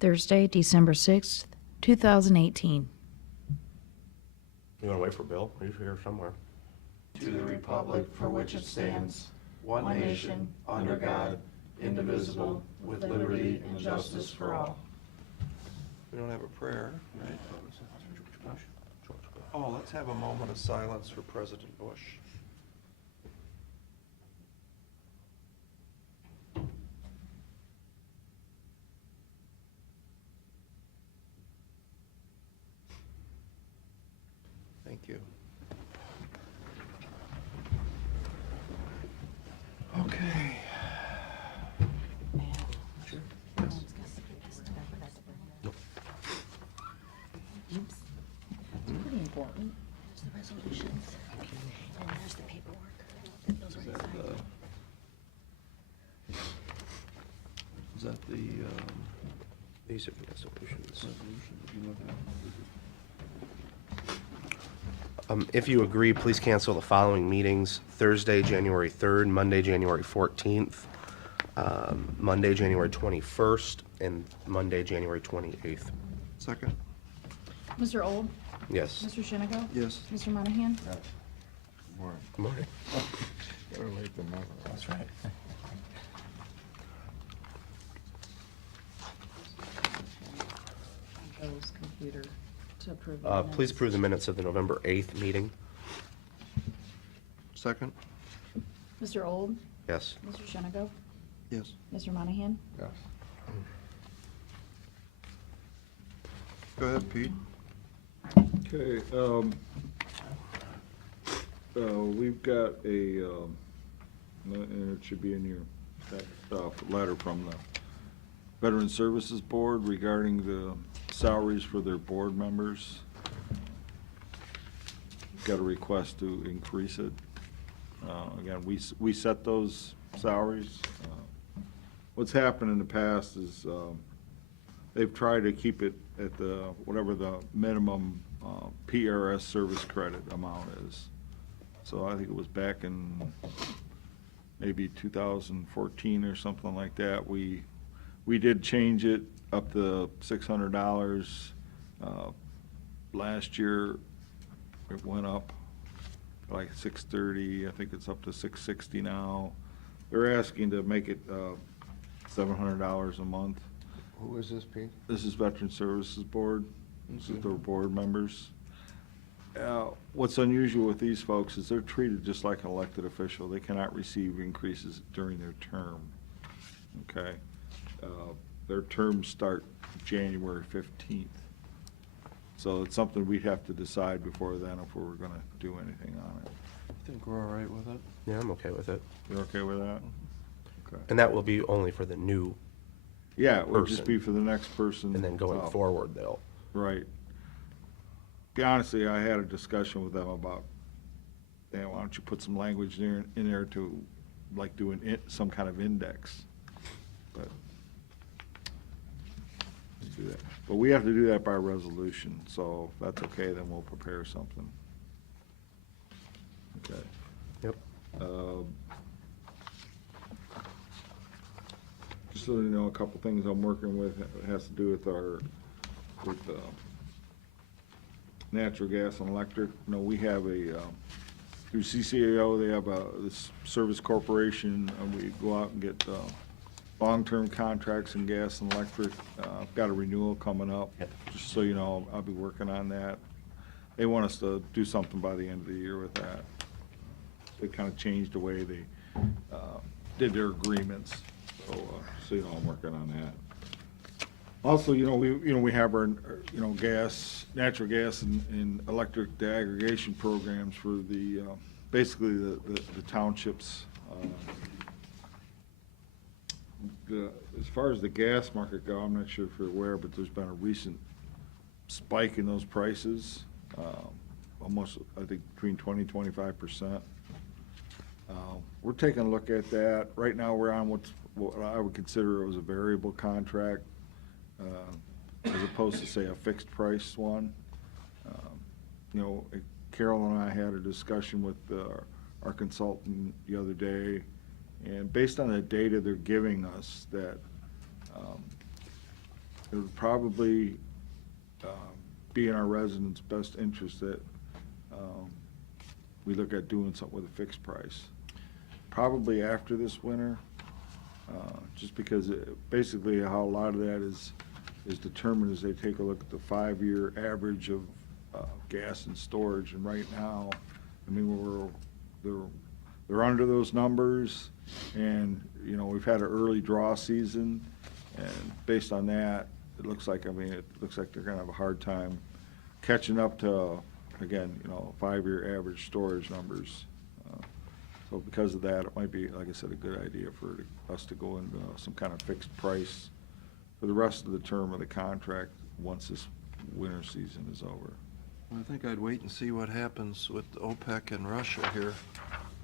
Thursday, December 6th, 2018. You want to wait for Bill? He's here somewhere. To the republic for which it stands, one nation, under God, indivisible, with liberty and justice for all. We don't have a prayer, right? Oh, let's have a moment of silence for President Bush. Thank you. Okay. Pretty important. There's the resolutions, and there's the paperwork. Those are signed. Is that the These are the resolutions. resolution that you look at? If you agree, please cancel the following meetings: Thursday, January 3rd, Monday, January 14th, Monday, January 21st, and Monday, January 28th. Second? Mr. Old? Yes. Mr. Shenigo? Yes. Mr. Monahan? Good morning. That's right. Bill's computer to approve. Please approve the minutes of the November 8th meeting. Second? Mr. Old? Yes. Mr. Shenigo? Yes. Mr. Monahan? Yes. Go ahead, Pete. Okay, we've got a, and it should be in your letter from the Veteran Services Board regarding the salaries for their board members. Got a request to increase it. Again, we set those salaries. What's happened in the past is, they've tried to keep it at the, whatever the minimum PRS service credit amount is. So I think it was back in maybe 2014 or something like that. We did change it up to $600. Last year, it went up like $630. I think it's up to $660 now. They're asking to make it $700 a month. Who is this, Pete? This is Veteran Services Board. This is their board members. What's unusual with these folks is they're treated just like an elected official. They cannot receive increases during their term, okay? Their terms start January 15th. So it's something we'd have to decide before then if we were gonna do anything on it. I think we're all right with it. Yeah, I'm okay with it. You're okay with that? Okay. And that will be only for the new, Yeah, it would just person. be for the next person. and then going forward, they'll. Right. Be honestly, I had a discussion with them about, yeah, why don't you put some language there, in there to, like, do some kind of index, but. Let's do that. But we have to do that by resolution, so if that's okay, then we'll prepare something. Okay. Yep. Just so you know, a couple things I'm working with, it has to do with natural gas and electric. You know, we have through CCAO, they have this service corporation, and we go out and get long-term contracts in gas and electric. I've got a renewal coming up. Yep. Just so you know, I'll be working on that. They want us to do something by the end of the year with that. They kind of changed the way they did their agreements, so you know, I'm working on that. Also, you know, we have our, you know, natural gas and electric aggregation programs for the, basically the townships. As far as the gas market go, I'm not sure if you're aware, but there's been a recent spike in those prices, almost, I think, between 20-25%. We're taking a look at that. Right now, we're on what I would consider was a variable contract, as opposed to, say, a fixed price one. You know, Carol and I had a discussion with our consultant the other day, and based on the data they're giving us, that it would probably be in our residents' best interest that we look at doing something with a fixed price. Probably after this winter, just because basically how a lot of that is determined is they take a look at the 5-year average of gas and storage, and right now, I mean, they're under those numbers, and, you know, we've had an early draw season, and based on that, it looks like they're gonna have a hard time catching up to, again, you know, 5-year average storage numbers. So because of that, it might be, like I said, a good idea for us to go into some kind of fixed price for the rest of the term of the contract once this winter season is over. I think I'd wait and see what happens with OPEC and Russia here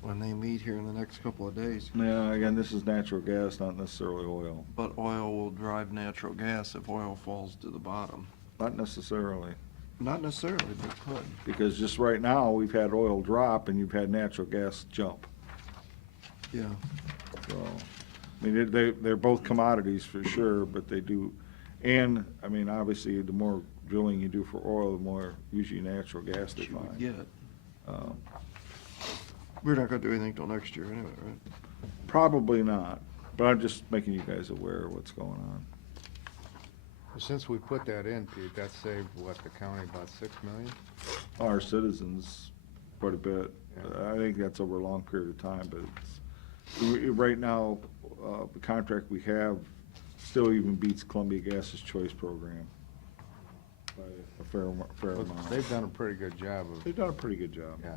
when they meet here in the next couple of days. Yeah, again, this is natural gas, not necessarily oil. But oil will drive natural gas if oil falls to the bottom. Not necessarily, Not necessarily, but it could. because just right now, we've had oil drop and you've had natural gas jump. Yeah. So, I mean, they're both commodities for sure, but they do, and, I mean, obviously, the more drilling you do for oil, the more usually natural gas they You would find. get. Um, We're not gonna do anything till next year anyway, right? Probably not, but I'm just making you guys aware of what's going on. Since we put that in, Pete, that saved, what, the county about 6 million? Our citizens, quite a bit. Yeah. I think that's over a long period of time, but right now, the contract we have still even beats Columbia Gas's choice program by a fair But amount. they've done a pretty good job of, They've done a pretty good job. yeah.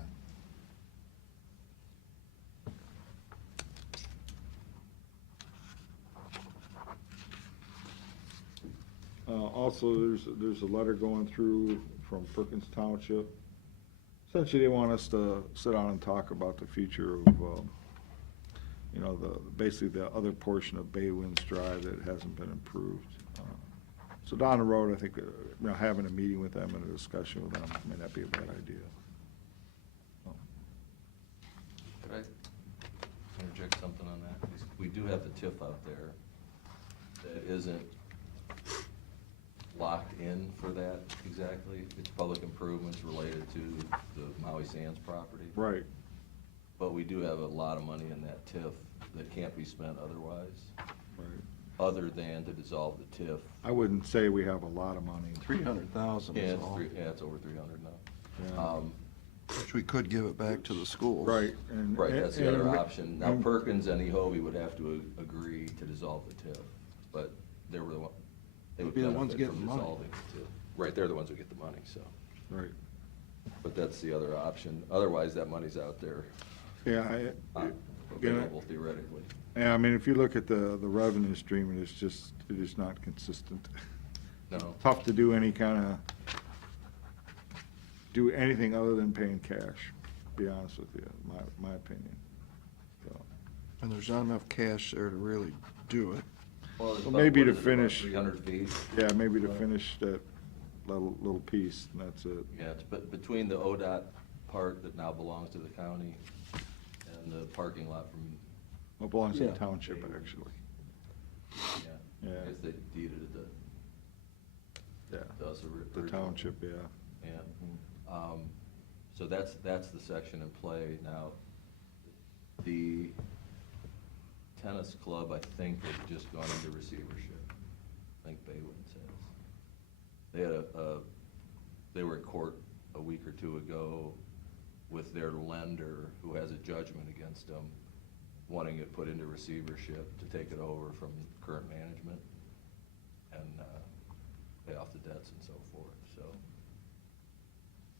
Also, there's a letter going through from Perkins Township. Essentially, they want us to sit down and talk about the future of, you know, basically the other portion of Bay Winds Drive that hasn't been improved. So down the road, I think, you know, having a meeting with them and a discussion with them may not be a bad idea. Could I interject something on that? We do have the TIF out there that isn't locked in for that exactly. It's public improvements related to the Maui Sands property. Right. But we do have a lot of money in that TIF that can't be spent otherwise, Right. other than to dissolve the TIF. I wouldn't say we have a lot of money. 300,000 Yeah, is all, it's over 300 now. Yeah. which we could give it back to the schools. Right. And Right, that's the other and- option. Now Perkins and Ehovie would have to agree to dissolve the TIF, but they were the one, they would Be the ones benefit getting from money. dissolving the TIF. Right, they're the ones who get the money, so. Right. But that's the other option. Otherwise, that money's out there, Yeah, available theoretically. yeah, I mean, if you look at the revenue stream, it is not consistent. No, Tough to do do anything other than paying cash, to be honest with you, my opinion. So, And there's not enough cash there to really do it. well, it's Well, about, maybe what to is it, about finish- 300 feet. yeah, maybe to finish that little piece, and that's it. Yeah, it's between the ODOT part that now belongs to the county and the parking lot from, It belongs to the Yeah. township, actually. yeah. Yeah. I guess they deeded it Yeah, to us the originally. township, yeah. Yeah. So that's the section in play. Now, the tennis club, I think, has just gone into receivership. I think Baywinds has. They had they were in court a week or two ago with their lender, who has a judgment against them, wanting it put into receivership to take it over from current management and pay off the debts and so forth, so.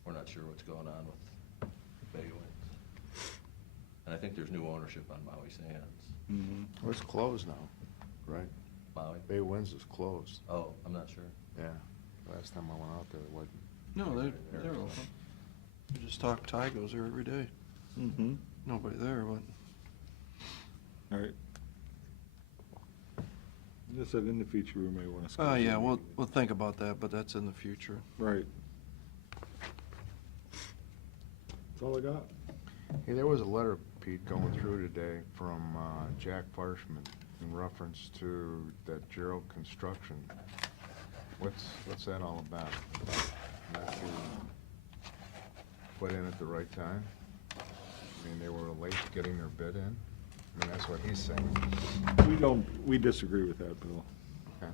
We're not sure what's going on with Baywinds. And I think there's new ownership on Maui Sands. Mhm. Well, it's closed now, right? Maui? Bay Winds is closed, Oh, I'm not sure. yeah. Last time I went out there, it wasn't. No, they're open. We just talk Ty goes there every day. Mhm. Nobody there, but All right. Just said in the future, we may want to. oh, yeah, we'll think about that, but that's in the future. Right. That's all I got. Hey, there was a letter, Pete, going through today from Jack Farshman in reference to that Gerald Construction What's that all about? Not to put in at the right time? I mean, they were late getting their bid in? I mean, that's what he's saying. We disagree with that, Bill. Okay.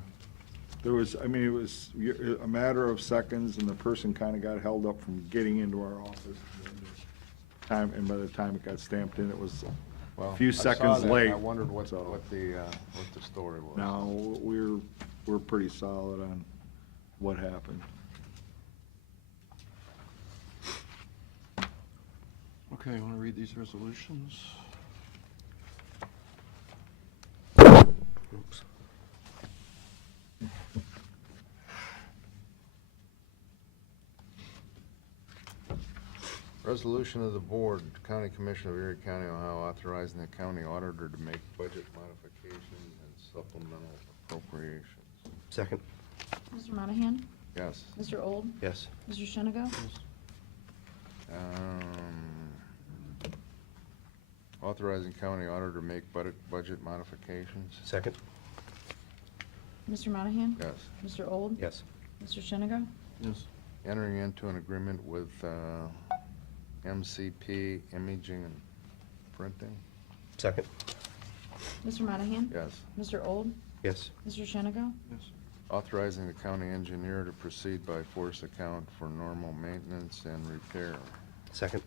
There was, I mean, it was a matter of seconds, and the person kind of got held up from getting into our office. And by the time it got stamped in, it was Well, a few I saw seconds that, and late. I wondered what so- the story was. Now, we're pretty solid on what happened. Okay, you want to read these resolutions? Oops. Resolution of the Board, County Commission of Erie County, Ohio, authorizing the county auditor to make budget modifications and supplemental appropriations. Second? Mr. Monahan? Yes. Mr. Old? Yes. Mr. Shenigo? Authorizing county auditor to make budget modifications. Second? Mr. Monahan? Yes. Mr. Old? Yes. Mr. Shenigo? Yes. Entering into an agreement with MCP Imaging and Printing. Second? Mr. Monahan? Yes. Mr. Old? Yes. Mr. Shenigo? Yes. Authorizing the county engineer to proceed by force account for normal maintenance and repair. Second?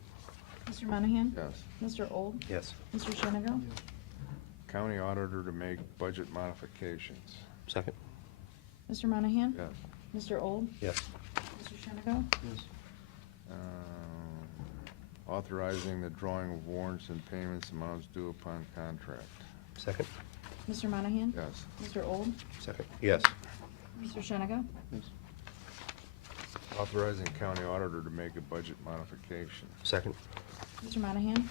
Mr. Monahan? Yes. Mr. Old? Yes. Mr. Shenigo? County auditor to make budget modifications. Second? Mr. Monahan? Yes. Mr. Old? Yes. Mr. Shenigo? Yes. Authorizing the drawing of warrants and payments amounts due upon contract. Second? Mr. Monahan? Yes. Mr. Old? Second? Yes. Mr. Shenigo? Yes. Authorizing county auditor to make a budget modification. Second? Mr. Monahan?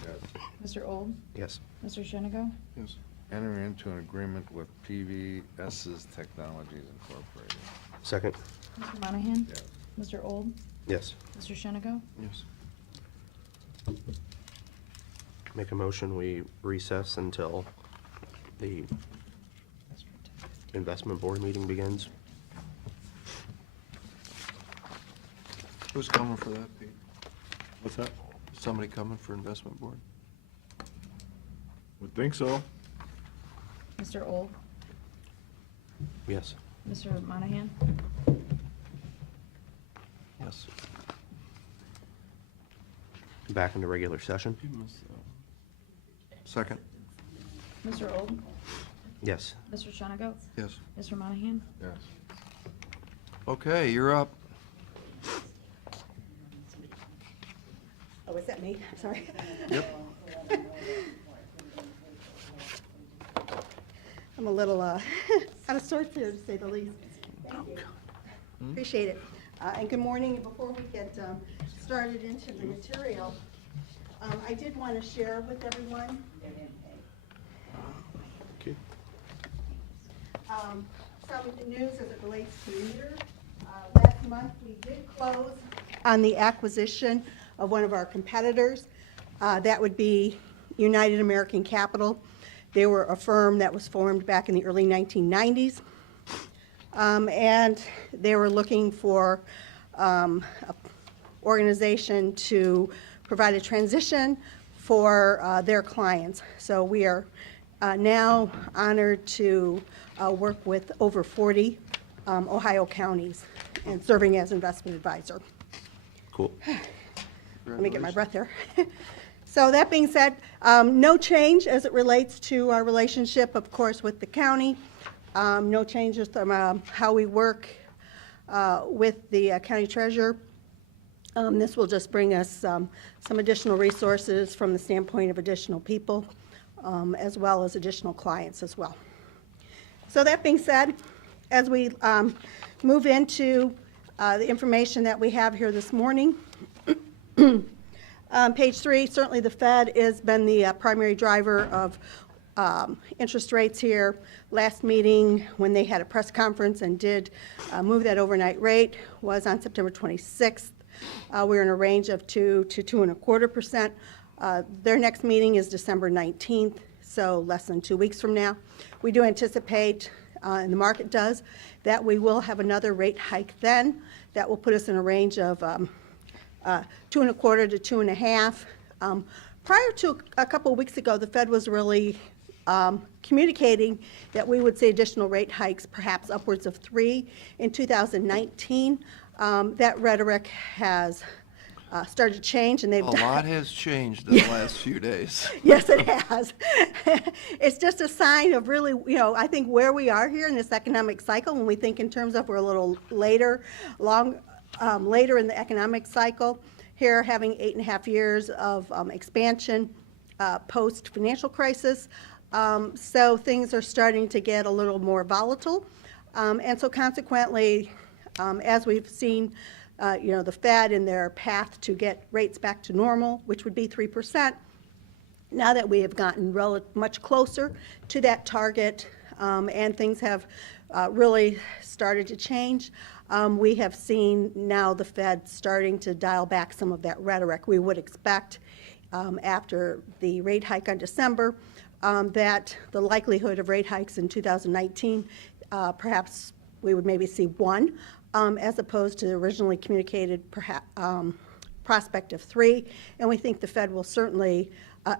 Yes. Mr. Old? Yes. Mr. Shenigo? Yes. Entering into an agreement with PVS's Technologies Incorporated. Second? Mr. Monahan? Yes. Mr. Old? Yes. Mr. Shenigo? Yes. Make a motion, we recess until the investment board meeting begins. Who's coming for that, Pete? What's that? Somebody coming for investment board? Would think so. Mr. Old? Yes. Mr. Monahan? Yes. Back into regular session? Second? Mr. Old? Yes. Mr. Shenigo? Yes. Mr. Monahan? Yes. Okay, you're up. Oh, is that me? Sorry. Yep. I'm a little out of sorts here, to say the least. Thank you. Appreciate it. And good morning. Before we get started into the material, I did want to share with everyone Okay. some news as it relates to meter. Last month, we did close on the acquisition of one of our competitors. That would be United American Capital. They were a firm that was formed back in the early 1990s. And they were looking for an organization to provide a transition for their clients. So we are now honored to work with over 40 Ohio counties and serving as investment advisor. Cool. Let me get my breath there. So that being said, no change as it relates to our relationship, of course, with the county. No changes from how we work with the county treasurer. This will just bring us some additional resources from the standpoint of additional people, as well as additional clients as well. So that being said, as we move into the information that we have here this morning, page 3, certainly the Fed has been the primary driver of interest rates here. Last meeting, when they had a press conference and did move that overnight rate, was on September 26th. We're in a range of 2 to 2.25%. Their next meeting is December 19th, so less than 2 weeks from now. We do anticipate and the market does, that we will have another rate hike then. That will put us in a range of 2.25 to 2.5. Prior to a couple of weeks ago, the Fed was really communicating that we would see additional rate hikes, perhaps upwards of 3 in 2019. That rhetoric has started to change, and they've A lot has changed in the last few days. Yes, it has. It's just a sign of really, I think where we are here in this economic cycle, when we think in terms of we're a little later, later in the economic cycle, here having 8.5 years of expansion post-financial crisis. So things are starting to get a little more volatile. And so consequently, as we've seen, the Fed in their path to get rates back to normal, which would be 3%, now that we have gotten much closer to that target, and things have really started to change, we have seen now the Fed starting to dial back some of that rhetoric. We would expect after the rate hike on December that the likelihood of rate hikes in 2019, perhaps we would maybe see 1, as opposed to the originally communicated prospect of 3. And we think the Fed will certainly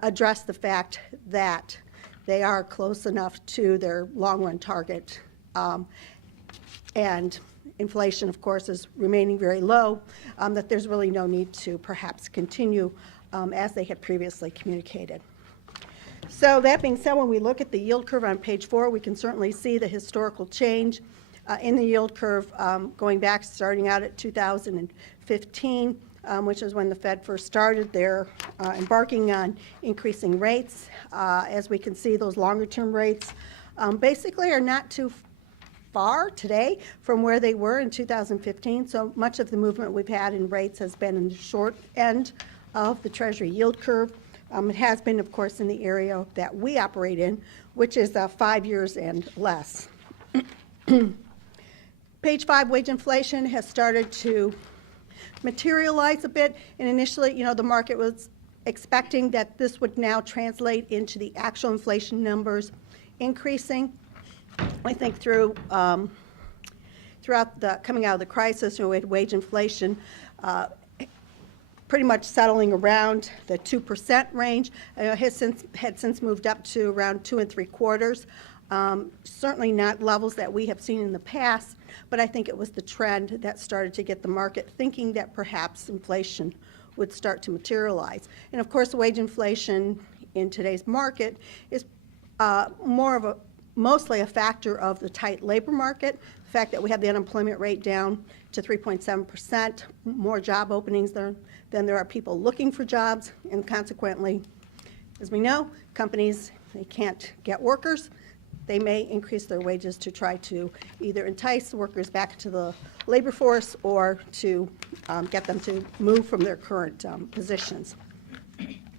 address the fact that they are close enough to their long-run target. And inflation, of course, is remaining very low, that there's really no need to perhaps continue as they had previously communicated. So that being said, when we look at the yield curve on page 4, we can certainly see the historical change in the yield curve going back, starting out at 2015, which is when the Fed first started their embarking on increasing rates. As we can see, those longer-term rates basically are not too far today from where they were in 2015. So much of the movement we've had in rates has been in the short end of the Treasury yield curve. It has been, of course, in the area that we operate in, which is 5 years and less. Page 5, wage inflation has started to materialize a bit, and initially, the market was expecting that this would now translate into the actual inflation numbers increasing. I think throughout the coming out of the crisis, we had wage inflation pretty much settling around the 2% range. It had since moved up to around 2 3/4. Certainly not levels that we have seen in the past, but I think it was the trend that started to get the market thinking that perhaps inflation would start to materialize. And of course, wage inflation in today's market is mostly a factor of the tight labor market, the fact that we have the unemployment rate down to 3.7%, more job openings than there are people looking for jobs, and consequently, as we know, companies, they can't get workers. They may increase their wages to try to either entice workers back to the labor force or to get them to move from their current positions.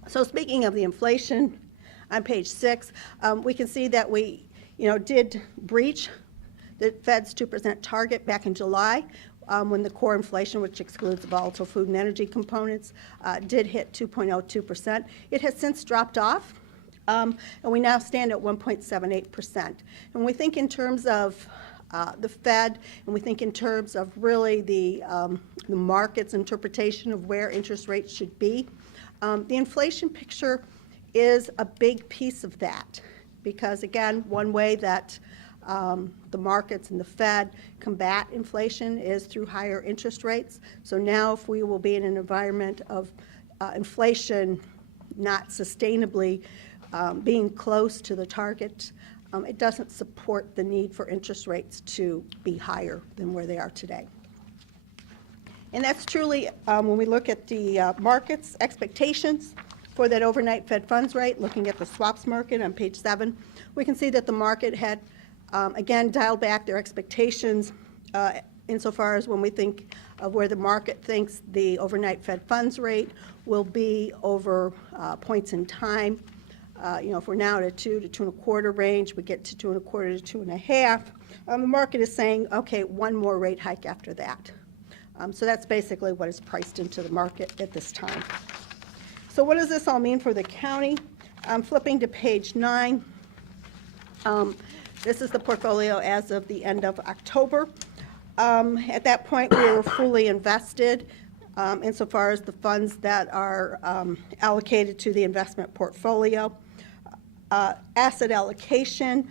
So speaking of the inflation, on page 6, we can see that we did breach the Fed's 2% target back in July when the core inflation, which excludes the volatile food and energy components, did hit 2.02%. It has since dropped off. And we now stand at 1.78%. And we think in terms of the Fed, and we think in terms of really the market's interpretation of where interest rates should be, the inflation picture is a big piece of that. Because again, one way that the markets and the Fed combat inflation is through higher interest rates. So now if we will be in an environment of inflation not sustainably being close to the target, it doesn't support the need for interest rates to be higher than where they are today. And that's truly, when we look at the market's expectations for that overnight Fed funds rate, looking at the swaps market on page 7, we can see that the market had, again, dialed back their expectations insofar as when we think of where the market thinks the overnight Fed funds rate will be over points in time. If we're now at a 2 to 2.25 range, we get to 2.25 to 2.5. The market is saying, okay, one more rate hike after that. So that's basically what is priced into the market at this time. So what does this all mean for the county? Flipping to page 9, This is the portfolio as of the end of October. At that point, we were fully invested insofar as the funds that are allocated to the investment portfolio. Asset allocation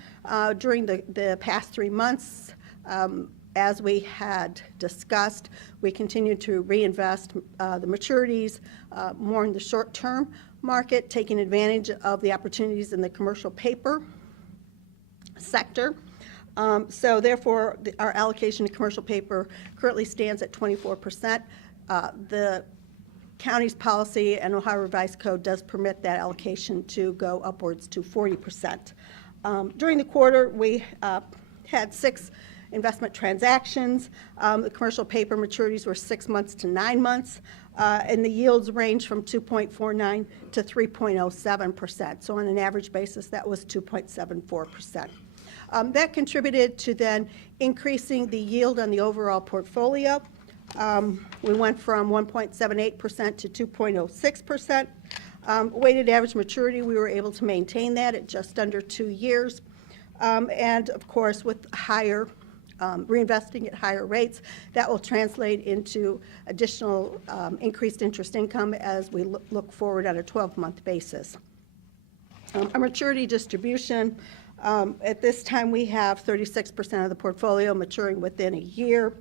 during the past 3 months, as we had discussed, we continued to reinvest the maturities more in the short-term market, taking advantage of the opportunities in the commercial paper sector. So therefore, our allocation to commercial paper currently stands at 24%. The county's policy and Ohio Revised Code does permit that allocation to go upwards to 40%. During the quarter, we had 6 investment transactions. The commercial paper maturities were 6 months to 9 months, and the yields range from 2.49 to 3.07%. So on an average basis, that was 2.74%. That contributed to then increasing the yield on the overall portfolio. We went from 1.78% to 2.06%. Weighted average maturity, we were able to maintain that at just under 2 years. And of course, with higher reinvesting at higher rates, that will translate into additional increased interest income as we look forward on a 12-month basis. Our maturity distribution, at this time we have 36% of the portfolio maturing within a year.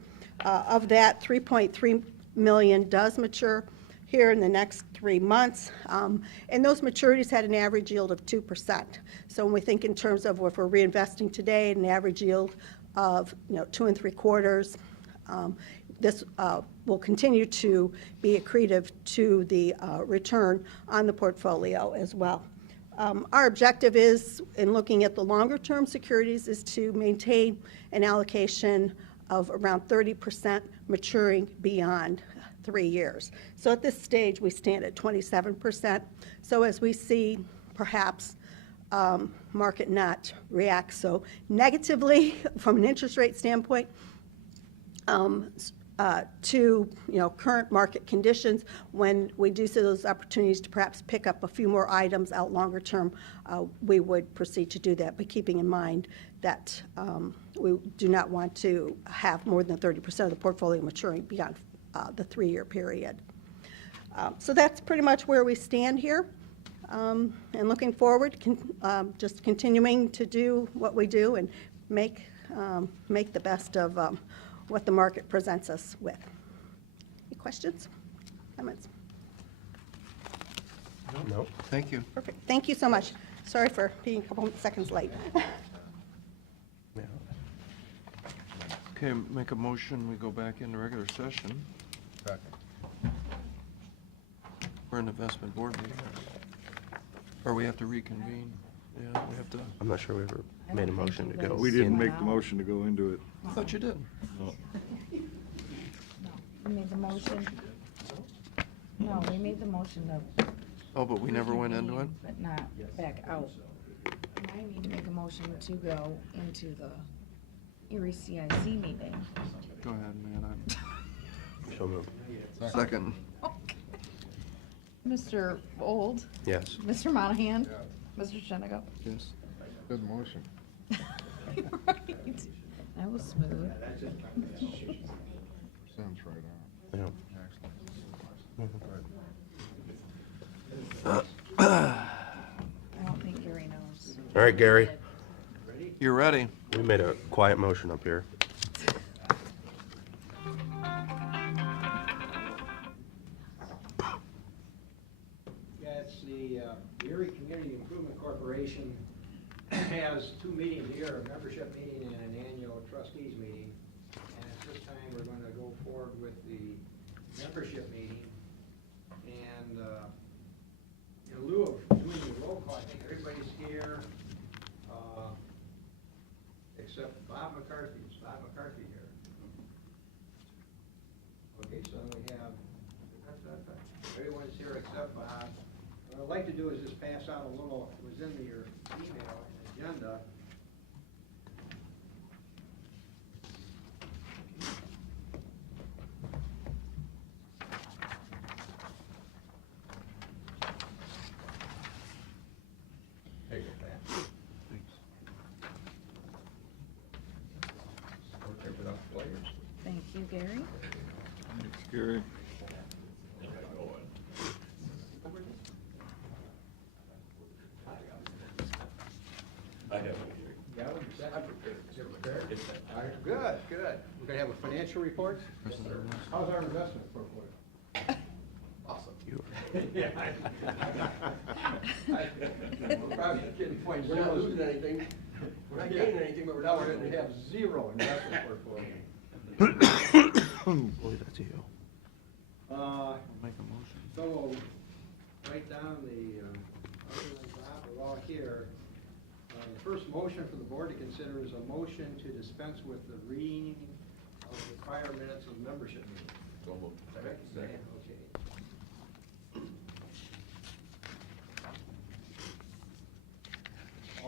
Of that, $3.3 million does mature here in the next 3 months, and those maturities had an average yield of 2%. So when we think in terms of if we're reinvesting today, an average yield of 2 3/4, this will continue to be accretive to the return on the portfolio as well. Our objective is, in looking at the longer-term securities, is to maintain an allocation of around 30% maturing beyond 3 years. So at this stage, we stand at 27%. So as we see perhaps market not react so negatively from an interest rate standpoint to current market conditions, when we do see those opportunities to perhaps pick up a few more items out longer term, we would proceed to do that, but keeping in mind that we do not want to have more than 30% of the portfolio maturing beyond the 3-year period. So that's pretty much where we stand here. And looking forward, just continuing to do what we do and make the best of what the market presents us with. Any questions, comments? No? Thank you. Perfect. Thank you so much. Sorry for being a couple seconds late. Yeah. Okay, make a motion, we go back into regular session. Second. We're in investment board meeting. Or we have to reconvene. Yeah, we have to. I'm not sure we ever made a motion to go. We didn't in. make the motion to go into it. I thought you did. No. We made the motion. No, we made the motion to. Oh, but we never went into it? But not back out. I need to make a motion to go into the Erie CIC meeting. Go ahead, man. So moved. Second. Mr. Old, Yes. Mr. Monahan, Mr. Shennigo. Yes. Good motion. Right. That was smooth. Sounds right on. Yeah. I don't think Gary knows. All right, Gary, You're ready. we made a quiet motion up here. Yeah, it's the Erie Community Improvement Corporation has 2 meetings a year, a membership meeting and an annual trustees meeting. And at this time, we're going to go forward with the membership meeting. And in lieu of doing the roll call, I think everybody's here, except Bob McCarthy. Is Bob McCarthy here? Okay, so we have, everyone's here except Bob. What I'd like to do is just pass out a little, it was in your email and agenda. There you go, Pat. you, Gary. Thanks, Gary. Gavin, you set? I'm prepared. You're prepared? All right, good, good. We're gonna have a financial report? Yes, sir. How's our investment portfolio? Awesome. Yeah. We're probably getting point We're not zeros. losing anything, we're not gaining anything, but now we're gonna have zero investment portfolio. We'll leave that to you. Make a motion. So we'll write down the, other than that, we're all here. The first motion for the board to consider is a motion to dispense with the reading of the prior minutes of the membership meeting. So moved. Second? Okay.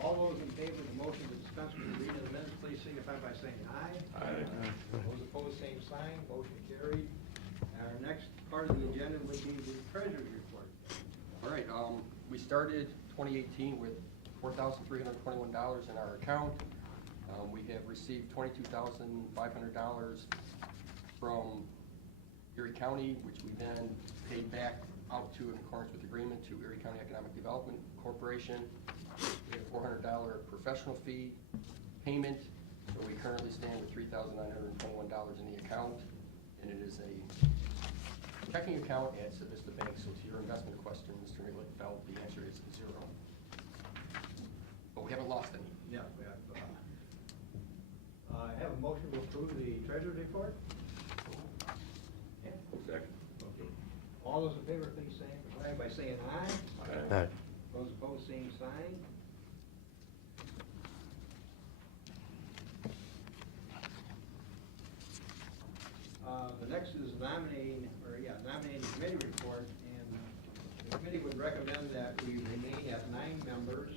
All those in favor of the motion to dispense with the reading of the minutes, please signify by saying aye. Aye. Those opposed, same sign, motion carried. Our next part of the agenda would be the treasurer's report. All right, we started 2018 with $4,321 in our account. We have received $22,500 from Erie County, which we then paid back out to, in accordance with agreement, to Erie County Economic Development Corporation. We have a $400 professional fee payment, so we currently stand with $3,921 in the account, and it is a checking account at Civista Bank. So to your investment question, Mr. Feld, the answer is zero. But we haven't lost any. Yeah, we have, I have a motion to approve the treasurer's report. Second. Okay. All those in favor, please signify by saying aye. Aye. Those opposed, same sign. The next is nominating committee report, and the committee would recommend that we remain at 9 members,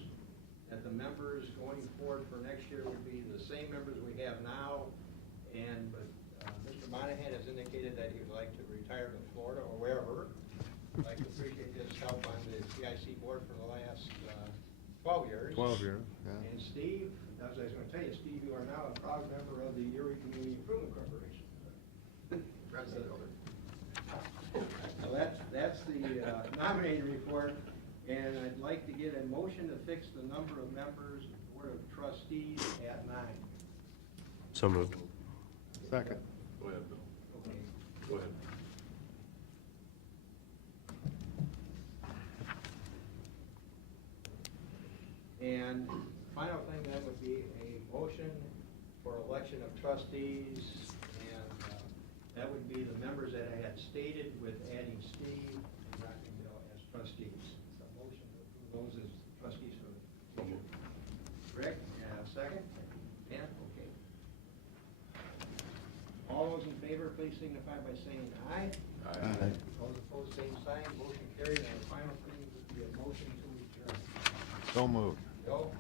that the members going forward for next year would be the same members we have now, but Mr. Monahan has indicated that he would like to retire to Florida or wherever. I'd like to appreciate his help on the CIC board for the last 12 years. 12 years, yeah. And Steve, as I was going to tell you, Steve, you are now a proud member of the Erie Community Improvement Corporation. President. So that's the nominating report, and I'd like to get a motion to fix the number of members of the Board of Trustees at 9. So moved. Second. Go ahead, Bill. Okay. Go ahead. And final thing then would be a motion for election of trustees, and that would be the members that I had stated with adding Steve and Rockingdale as trustees. So motion to approve those as trustees for the future. Rick, second? Dan, okay. All those in favor, please signify by saying aye. Aye. Those opposed, same sign, motion carried, and the final thing would be a motion to adjourn. So moved. Bill?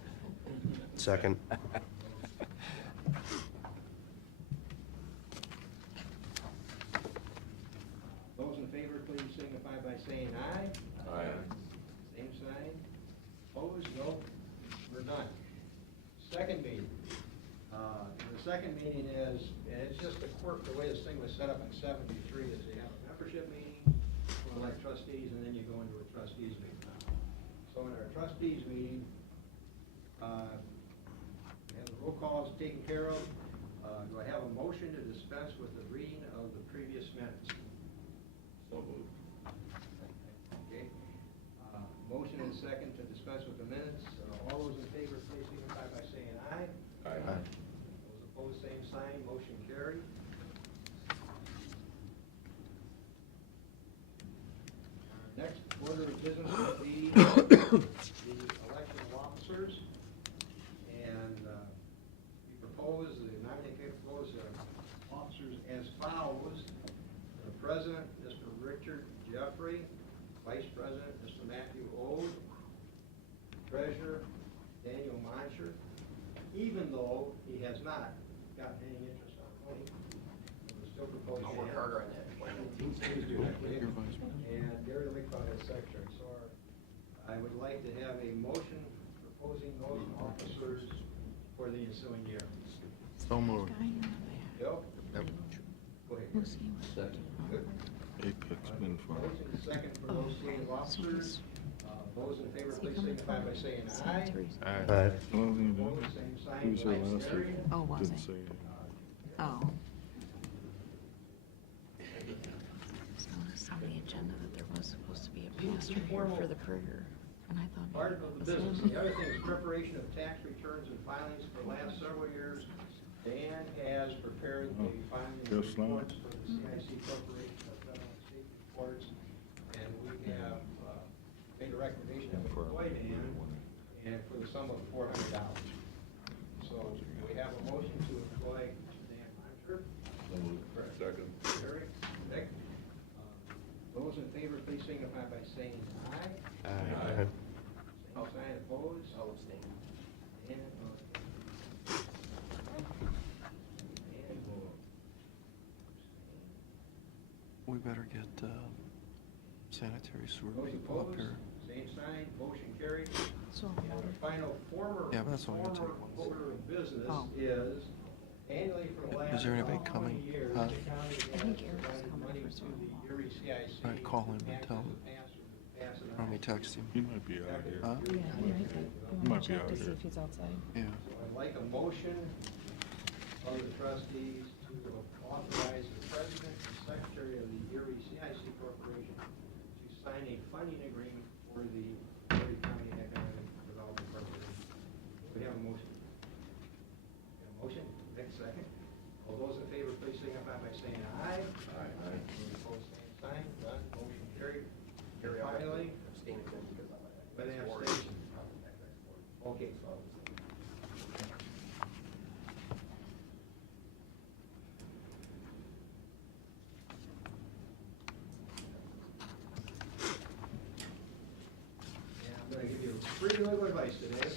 Second. Those in favor, please signify by saying aye. Aye. Same sign. Opposed? No. We're done. Second meeting. The second meeting is, and it's just a quirk, the way this thing was set up in '73, is you have a membership meeting, you elect trustees, and then you go into a trustees meeting. So in our trustees meeting, we have the roll calls taken care of. Do I have a motion to dispense with the reading of the previous minutes? So moved. Okay. Motion and second to dispense with the minutes. All those in favor, please signify by saying aye. Aye. Those opposed, same sign. Motion carried. Our next order of business will be the election of officers. And we propose, the nominating committee proposes officers as follows. The president, Mr. Richard Jeffrey. Vice President, Mr. Matthew Ode. Treasurer, Daniel Moncher. Even though he has not gotten any interest on voting, we still propose. I'll work harder on that. Please do that, please. And Gary Lakefield as secretary. So I would like to have a motion proposing those officers for the ensuing year. So moved. Bill? Yep. Second. Apex Wind Farm. Motion is second for those slate of officers. Those in favor, please signify by saying aye. Aye. Opposed, same sign. Who was there Motion last week? carried. Oh, was Didn't it? say anything. Oh. Just noticed on the agenda that there was supposed to be a pastor here for the prayer, and I thought Part maybe of it the was business. him. The other thing is preparation of tax returns and filings for the last several years. Dan has prepared the filing Guess not. reports for the CIC Corporation of Federal and State Reports. And we have made a recommendation that we employ Dan and for the sum of $400. So we have a motion to employ Dan Monter. Second. Eric, Nick. Those in favor, please signify by saying aye. Aye. Same sign opposed. I'll abstain. And, and we'll We better get sanitary sewer Those people up opposed, here. same sign, motion carried. So, And the final former, Yeah, but that's only gonna former take one. order of business Oh. is annually for the last Is there anybody 20 coming? years, Huh? the county I think has Eric's provided coming money for to some. the Erie CIC. All right, call him and Taxes tell him. pass it Let me on. text him. He might be out here. Huh? yeah, he might be. You Might want be to check out to see here. if he's outside? Yeah. So I'd like a motion of the trustees to authorize the president and secretary of the Erie CIC Corporation to sign a funding agreement for the Erie County Economic Development Corporation. We have a motion. We have a motion, next second. All those in favor, please signify by saying aye. Aye. Those opposed, same sign, none, motion carried. Finally, Abstain again because I'm at. with an abstention. Okay. And I'm gonna give you pretty little advice today.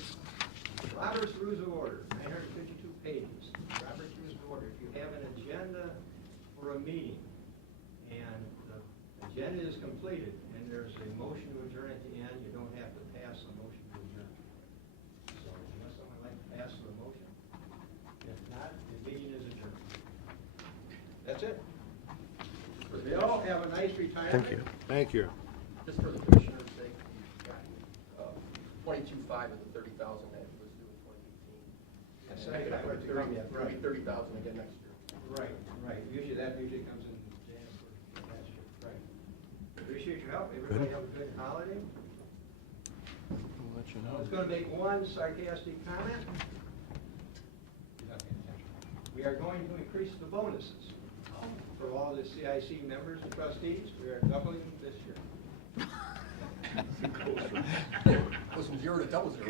Robert's Rules of Order, 952 pages. Robert's Rules of Order, if you have an agenda for a meeting, and the agenda is completed, and there's a motion to adjourn at the end, you don't have to pass a motion to adjourn. So unless someone would like to pass the motion, if not, the meeting is adjourned. That's it. Bill, have a nice retirement. Thank you. Thank you. Just for the commissioner's sake, we've got 22.5 of the 30,000 that was due in 2018. That's And make it up for 75 30, right. it'll be 30,000 again next year. Right, right. Usually that comes in January for last year, right. Appreciate your help. Everybody have a good holiday. We'll let you I know. was gonna make one sarcastic comment. You're not paying attention. We are going to increase the bonuses for all the CIC members and trustees. We are doubling them this year. Goes from 0 to double 0.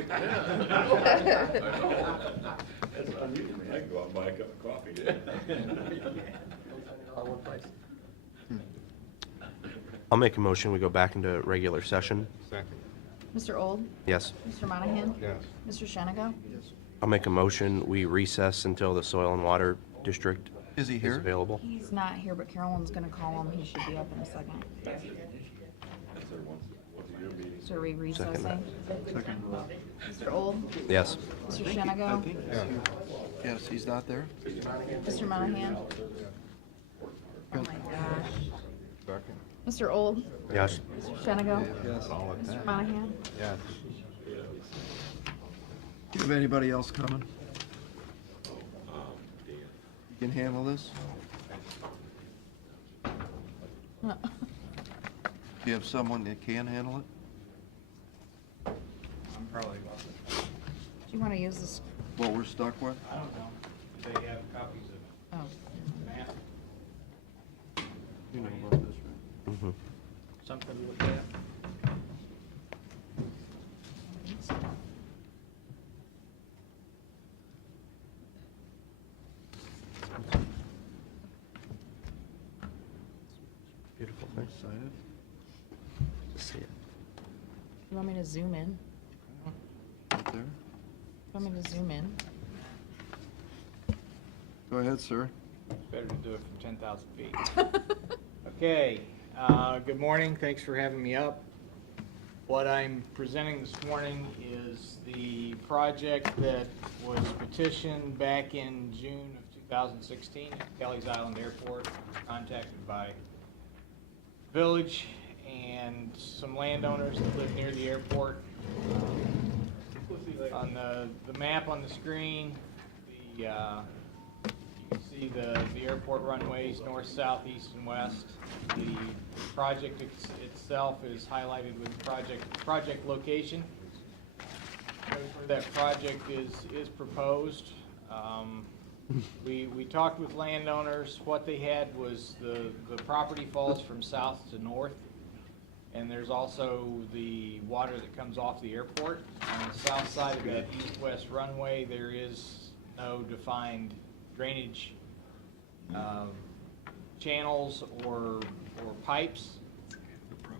That's unusual. I can go out and buy a cup of coffee. All one price. I'll make a motion, we go back into regular session. Second. Mr. Old? Yes. Mr. Monahan? Yes. Mr. Shenigo? I'll make a motion, we recess until the Soil and Water District Is he is here? available. He's not here, but Carolyn's gonna call him. He should be up in a second. So are we recessing? Second. Mr. Old? Yes. Mr. I Shenigo? think he's here. Yes, he's not there? Mr. Monahan? Oh my gosh. Second. Mr. Old? Yes. Mr. Shenigo? Yes. All at Mr. that. Monahan? Yes. Do you have anybody else coming? You can handle this? Do you have someone that can handle it? Do you wanna use this? What we're stuck with? I don't know. They have copies of Oh. map, You know about this, right? Mhm. something to look at. Beautiful thing. Excited? To see it. You want me to zoom in? Right there? You want me to zoom in? Go ahead, sir. It's better to do it from 10,000 feet. Okay, good morning, thanks for having me up. What I'm presenting this morning is the project that was petitioned back in June of 2016 at Kelly's Island Airport. Contacted by village and some landowners that live near the airport. On the map on the screen, you can see the airport runways north, south, east, and west. The project itself is highlighted with project location. Where that project is proposed. We talked with landowners. What they had was the property falls from south to north, and there's also the water that comes off the airport. On the south side of that east-west runway, there is no defined drainage channels or pipes,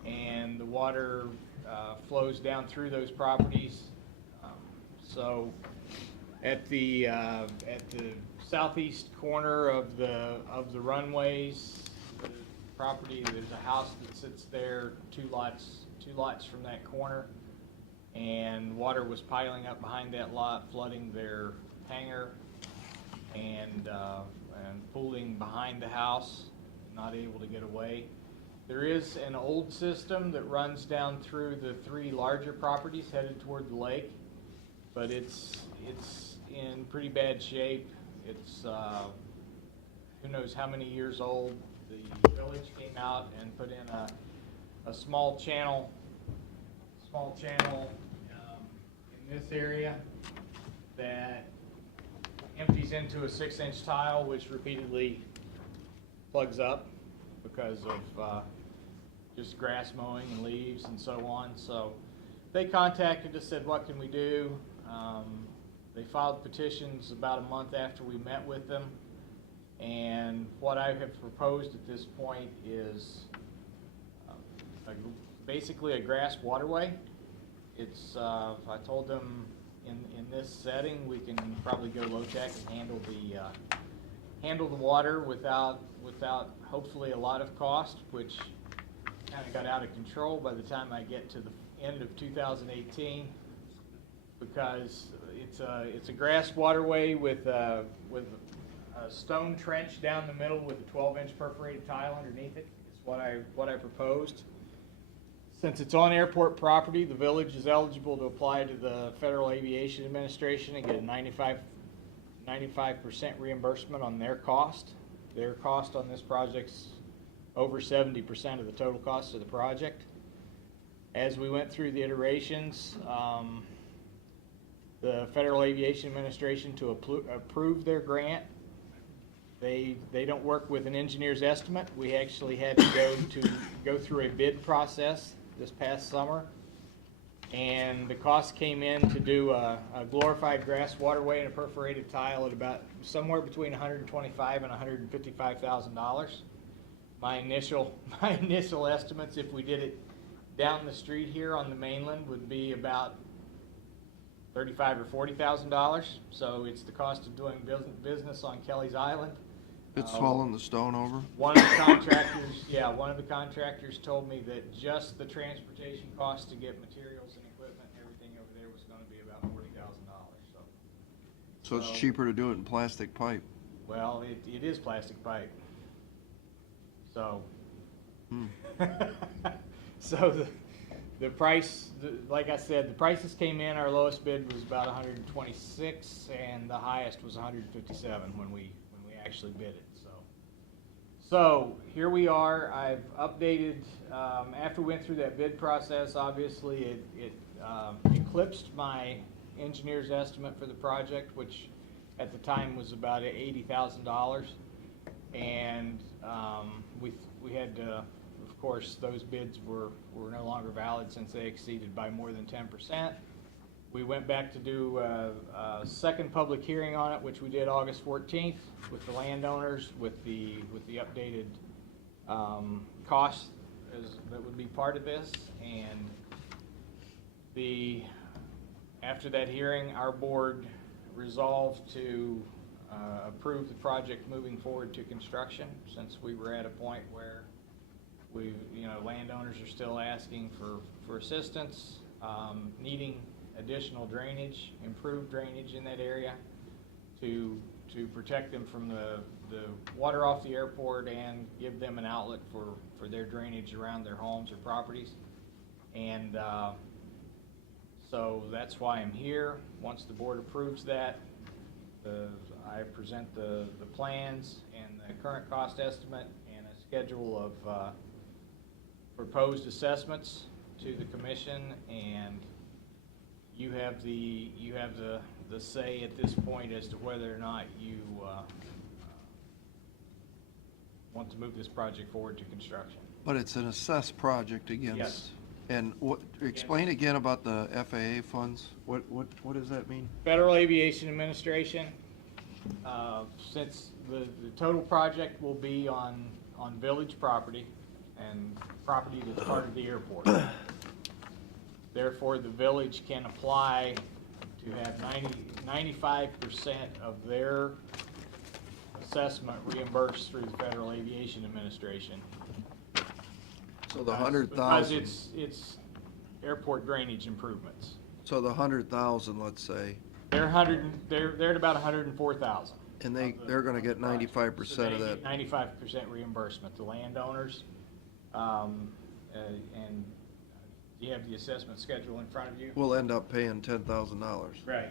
and the water flows down through those properties. So at the southeast corner of the runways, the property, there's a house that sits there, two lots from that corner, and water was piling up behind that lot, flooding their hangar and pooling behind the house, not able to get away. There is an old system that runs down through the three larger properties headed toward the lake, but it's in pretty bad shape. It's who knows how many years old. The village came out and put in a small channel in this area that empties into a 6-inch tile, which repeatedly plugs up because of just grass mowing and leaves and so on. So they contacted us, said, what can we do? They filed petitions about a month after we met with them, and what I have proposed at this point is basically a grass waterway. It's I told them in this setting we can probably go low tech and handle the water without hopefully a lot of cost, which kind of got out of control by the time I get to the end of 2018, because it's a grass waterway with a stone trench down the middle with a 12-inch perforated tile underneath it. Is what I proposed. Since it's on airport property, the village is eligible to apply to the Federal Aviation Administration and get a 95% reimbursement on their cost. Their cost on this project's over 70% of the total cost of the project. As we went through the iterations, the Federal Aviation Administration to approve their grant, they don't work with an engineer's estimate. We actually had to go through a bid process this past summer, and the cost came in to do a glorified grass waterway and a perforated tile at about somewhere between $125,000 and $155,000. My initial estimates, if we did it down the street here on the mainland, would be about $35,000 or $40,000. So it's the cost of doing business on Kelly's Island. It's hauling the stone over? One of the contractors told me that just the transportation cost to get materials and equipment and everything over there was going to be about $40,000. So it's cheaper to do it in plastic pipe? Well, it is plastic pipe. So, so the price, like I said, the prices came in. Our lowest bid was about 126, and the highest was 157 when we actually bid it. So here we are. I've updated, after we went through that bid process, obviously it eclipsed my engineer's estimate for the project, which at the time was about $80,000. And we had to, of course, those bids were no longer valid since they exceeded by more than 10%. We went back to do a second public hearing on it, which we did August 14th with the landowners, with the updated costs that would be part of this. And after that hearing, our board resolved to approve the project moving forward to construction, since we were at a point where landowners are still asking for assistance, needing additional drainage, improved drainage in that area to to protect them from the water off the airport and give them an outlet for their drainage around their homes or properties. And so that's why I'm here. Once the board approves that, I present the plans and the current cost estimate and a schedule of proposed assessments to the commission, and you have the say at this point as to whether or not you want to move this project forward to construction. But it's an assessed project against. Yes. And what, explain again about the FAA funds. What does that mean? Federal Aviation Administration, since the total project will be on village property and property that's part of the airport. Therefore, the village can apply to have 95% of their assessment reimbursed through the Federal Aviation Administration. So the Because 100,000. it's airport drainage improvements. So the 100,000, let's say, They're at about 104,000. and they're going to get 95% of that. 95% reimbursement. The landowners, and you have the assessment schedule in front of you? We'll end up paying $10,000. Right.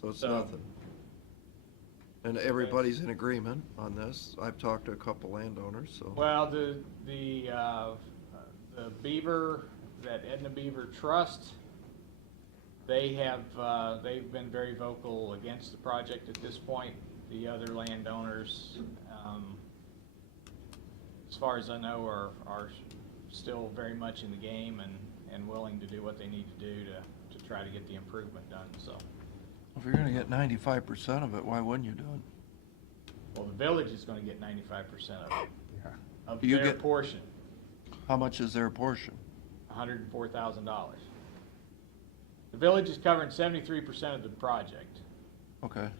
So it's So- nothing. And everybody's in agreement on this. I've talked to a couple landowners, so. Well, the Beaver, that Edna Beaver Trust, they've been very vocal against the project at this point. The other landowners, as far as I know, are still very much in the game and willing to do what they need to do to try to get the improvement done, so. If you're gonna get 95% of it, why wouldn't you do it? Well, the village is gonna get 95% of it. Of You their get- portion, How much is their portion? $104,000. The village is covering 73% of the project. Okay.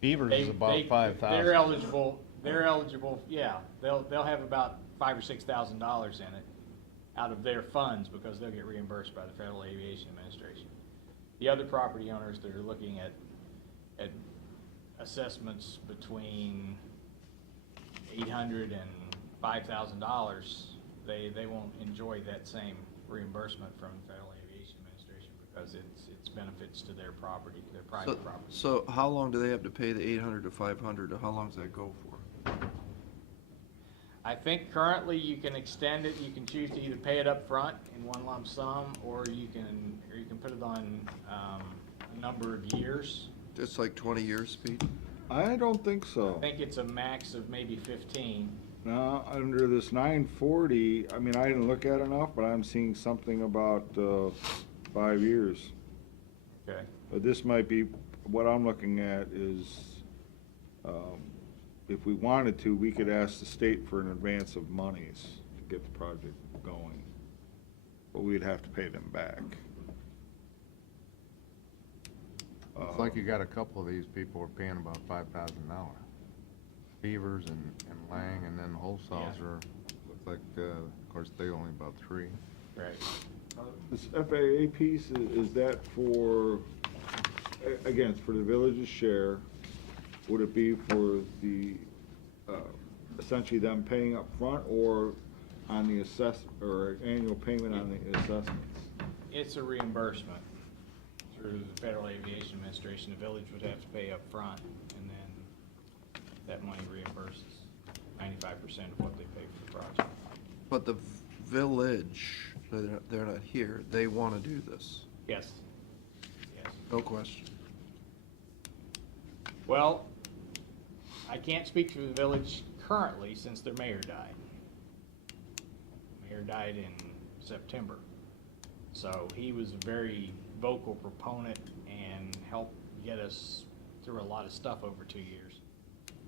Beavers is about 5,000. They're eligible, yeah, they'll have about $5,000 or $6,000 in it out of their funds because they'll get reimbursed by the Federal Aviation Administration. The other property owners that are looking at assessments between $800 and $5,000, they won't enjoy that same reimbursement from the Federal Aviation Administration because it's benefits to their property, their private property. So how long do they have to pay the 800 to 500, or how long does that go for? I think currently you can extend it, you can choose to either pay it up front in one lump sum, or you can put it on a number of years. It's like 20 years, Pete? I don't think so. I think it's a max of maybe 15. Now, under this 940, I mean, I didn't look at enough, but I'm seeing something about 5 years. Okay. But this might be, what I'm looking at is, if we wanted to, we could ask the state for an advance of monies to get the project going. But we'd have to pay them back. It's like you got a couple of these people are paying about $5,000. Beavers and Lang, and then Holsals are, looks like, of course, they only about 3. Right. This FAA piece, is that for, again, it's for the village's share? Would it be for the, essentially them paying up front, or on the or annual payment on the assessments? It's a reimbursement through the Federal Aviation Administration. The village would have to pay up front, and then that money reimburses 95% of what they pay for the project. But the village, they're not here, they want to do this. Yes. Yes. No question. Well, I can't speak for the village currently since their mayor died. Mayor died in September. So he was a very vocal proponent and helped get us through a lot of stuff over 2 years.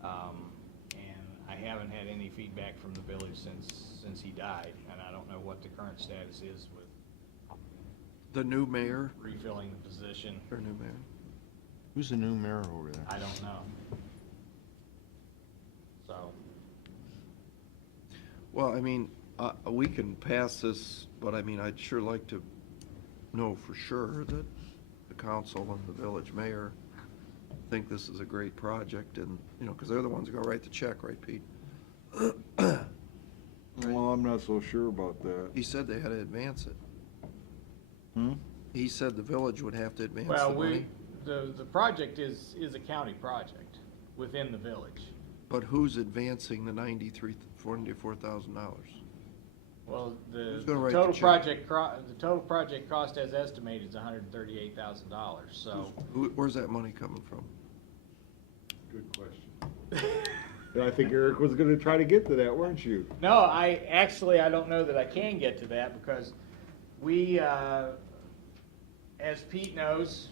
And I haven't had any feedback from the village since he died, and I don't know what the current status is with The new mayor, refilling the position. or new mayor? Who's the new mayor over there? I don't know. So, Well, I mean, we can pass this, but I mean, I'd sure like to know for sure that the council and the village mayor think this is a great project and, you know, because they're the ones who go write the check, right, Pete? Well, I'm not so sure about that. He said they had to advance it. Hmm? He said the village would have to advance the Well, money. the project is a county project within the village. But who's advancing the $44,000? Well, the Who's gonna write the total check? the total project cost as estimated is $138,000, so. Where's that money coming from? Good question. And I think Eric was gonna try to get to that, weren't you? No, I don't know that I can get to that because we, as Pete knows,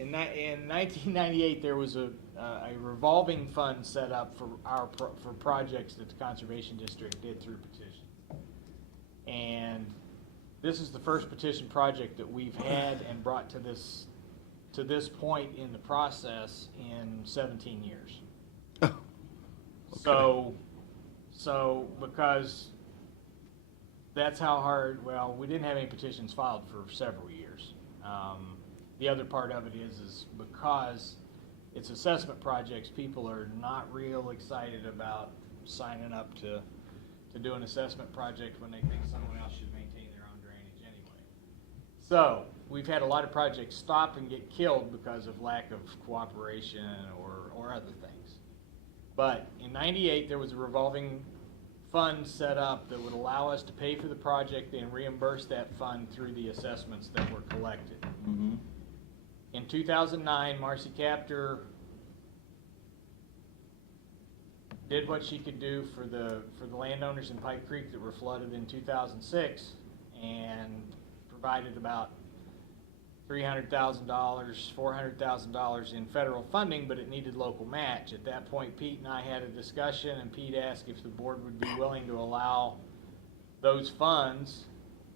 in 1998, there was a revolving fund set up for projects that the Conservation District did through petition. And this is the first petition project that we've had and brought to this point in the process in 17 years. So because that's how hard, well, we didn't have any petitions filed for several years. The other part of it is because it's assessment projects, people are not real excited about signing up to do an assessment project when they think someone else should maintain their own drainage anyway. So we've had a lot of projects stop and get killed because of lack of cooperation or other things. But in '98, there was a revolving fund set up that would allow us to pay for the project and reimburse that fund through the assessments that were collected. Mm-hmm. In 2009, Marcy Captor did what she could do for the landowners in Pipe Creek that were flooded in 2006 and provided about $300,000, $400,000 in federal funding, but it needed local match. At that point, Pete and I had a discussion, and Pete asked if the board would be willing to allow those funds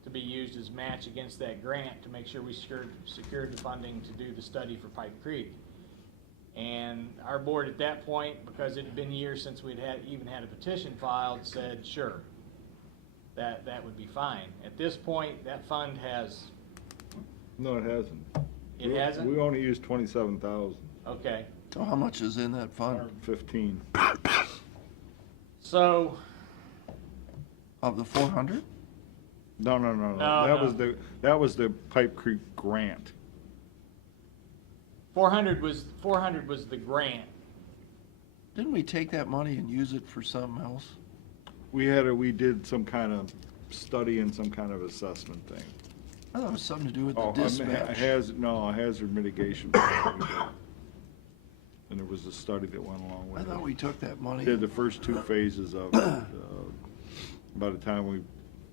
to be used as match against that grant to make sure we secured the funding to do the study for Pipe Creek. And our board at that point, because it had been years since we'd even had a petition filed, said, sure, that would be fine. At this point, that fund has... No, it hasn't. It hasn't? We only used 27,000. Okay. So how much is in that fund? 15. So, Of the 400? No. No, That was the Pipe Creek grant. 400 was the grant. Didn't we take that money and use it for something else? We did some kind of study and some kind of assessment thing. I thought it was something to do with the Oh, dispatch. a hazard mitigation plan we did. And there was a study that went along I with thought it. we took that money. Did the first two phases of it. By the time we.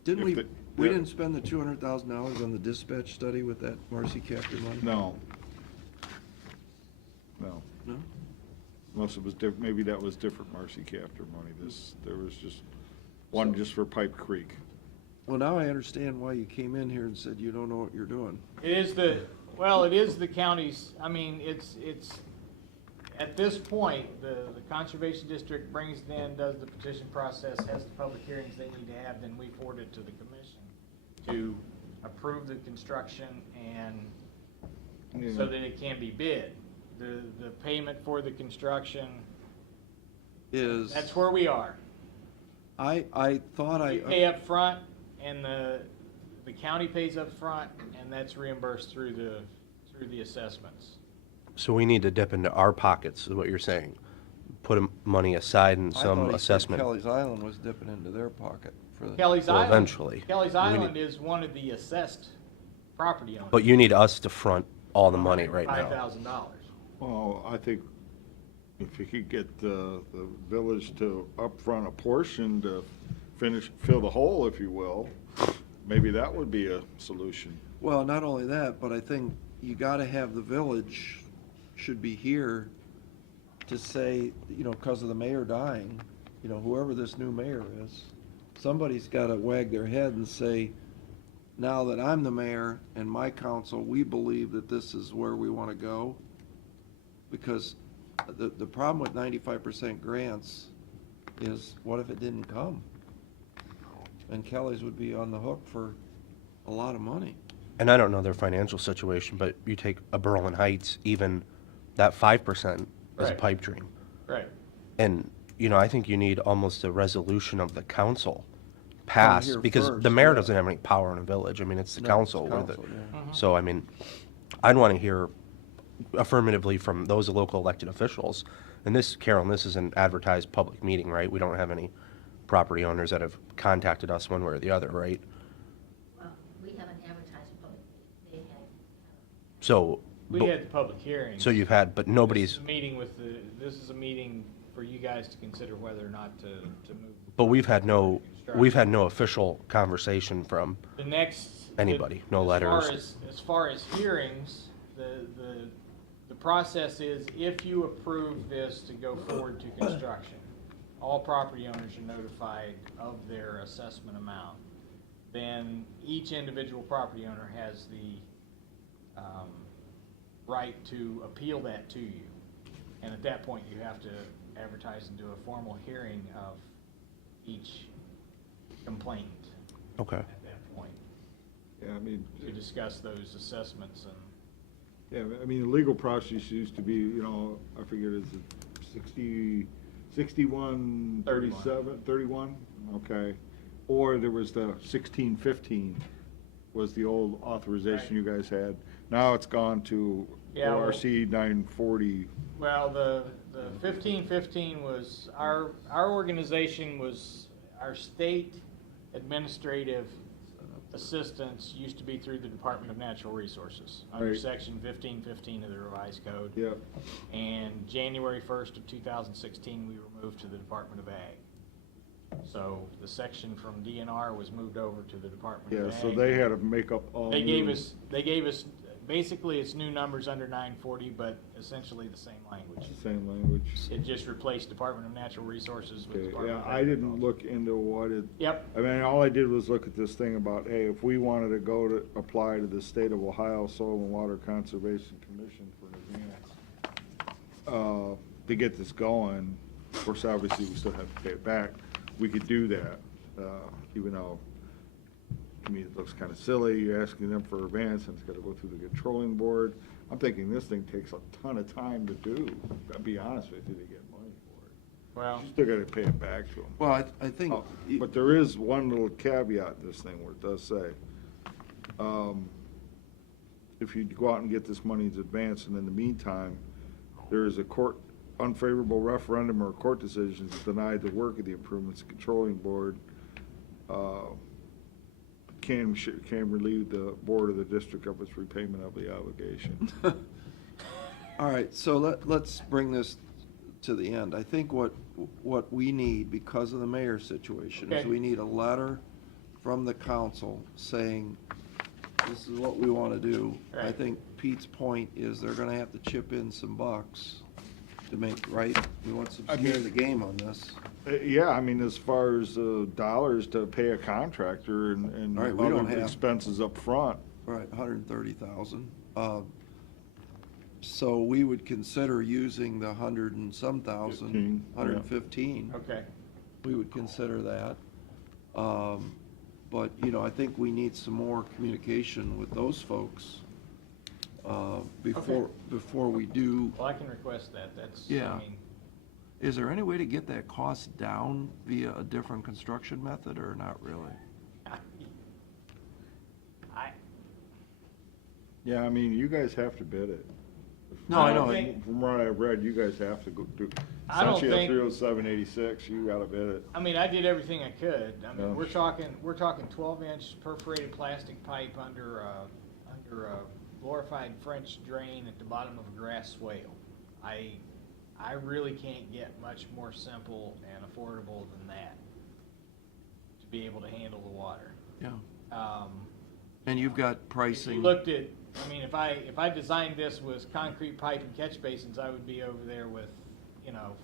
Didn't if we, the- we yeah. didn't spend the $200,000 on the dispatch study with that Marcy Captor money? No. No. No? Unless it was maybe that was different Marcy Captor money. There was just one just for Pipe Creek. Well, now I understand why you came in here and said you don't know what you're doing. It is the county's, I mean, it's, at this point, the Conservation District brings it in, does the petition process, has the public hearings they need to have, then we forward it to the commission to approve the construction and so that it can be bid. The payment for the construction, Is, that's where we are. I thought We pay up front, and the county pays up front, and that's reimbursed through the assessments. So we need to dip into our pockets, is what you're saying? Put money aside in some assessment? Kelly's Island was dipping into their pocket for the. Kelly's Well, Island. eventually. Kelly's We Island need- is one of the assessed property owners. But you need us to front all the money right now. $5,000. Well, I think if you could get the village to upfront a portion to fill the hole, if you will, maybe that would be a solution. Well, not only that, but I think you gotta have the village should be here to say, you know, because of the mayor dying, you know, whoever this new mayor is, somebody's gotta wag their head and say, now that I'm the mayor and my council, we believe that this is where we wanna go. Because the problem with 95% grants is, what if it didn't come? And Kelly's would be on the hook for a lot of money. And I don't know their financial situation, but you take a Berlin Heights, even that 5% is a Right. pipe dream. Right. And, I think you need almost a resolution of the council passed, here because the first, mayor yeah. doesn't have any power in a village. I mean, it's the No, council. it's we're the- council, yeah. So, I mean, I'd want to hear affirmatively from those local elected officials. And this, Carolyn, this is an advertised public meeting, right? We don't have any property owners that have contacted us one way or the other, right? Well, we haven't advertised public, they had, So, We but- had the public hearing. so you've had, but nobody's, This is a meeting for you guys to consider whether or not to move. but we've had no official conversation from The next. Anybody, no as letters. As far as hearings, the process is if you approve this to go forward to construction, all property owners are notified of their assessment amount. Then each individual property owner has the right to appeal that to you. And at that point, you have to advertise and do a formal hearing of each complaint okay. at that point Yeah, I mean, to discuss those assessments and. yeah, I mean, the legal process used to be, I forget, is it 61, 37, 31? Okay. Or there was the 1615 was the old authorization you guys had. Now it's gone to Yeah, well- ORC 940. Well, the 1515 was, our organization was, our state administrative assistance used to be through the Department of Natural Resources, under Right. section 1515 of the revised code. Yep. And January 1st of 2016, we were moved to the Department of Ag. So the section from DNR was moved over to the Department of Yeah, Ag. so they had to make up all They new. gave us, basically it's new numbers under 940, but essentially the same language. Same language. It just replaced Department of Natural Resources with Okay, Department yeah, of I didn't Agriculture. look into what it. Yep. I mean, all I did was look at this thing about, hey, if we wanted to go to, apply to the State of Ohio Soil and Water Conservation Commission for an advance, to get this going, of course, obviously, we still have to pay it back, we could do that, even though, to me, it looks kind of silly, you're asking them for advance, and it's gotta go through the controlling board. I'm thinking this thing takes a ton of time to do, I'll be honest with you, to get money for it. Well, You still gotta pay it back to them. Well, I think, But there is one little caveat in this thing where it does say, if you go out and get this money in advance, and in the meantime, there is a court, unfavorable referendum or court decision that denied the work of the improvements, the controlling board can relieve the board of the district of its repayment of the obligation. all right, so let's bring this to the end. I think what we need, because of the mayor's situation, is Okay. we need a letter from the council saying, this is what we want to do. I Right. think Pete's point is they're gonna have to chip in some bucks to make, right? We want some I skin in mean- the game on this. Yeah, I mean, as far as dollars to pay a contractor and All right, we don't other have- expenses up front. Right, 130,000. So we would consider using the 100 and some thousand, 15, yeah. 115. okay. We would consider that. But, I think we need some more communication with those folks before we do. Well, I can request that. That's, Yeah. I mean, Is there any way to get that cost down via a different construction method, or not really? Yeah, I mean, you guys have to bid it. No, I know. From what I've read, you guys have to go do, I don't since you have think- 30786, you gotta bid it. I mean, I did everything I could. I mean, Yeah. we're talking 12-inch perforated plastic pipe under a glorified French drain at the bottom of a grass swale. I really can't get much more simple and affordable than that to be able to handle the water. Yeah. Um, And you've got If you pricing. looked at, I mean, if I designed this with concrete pipe and catch basins, I would be over there with,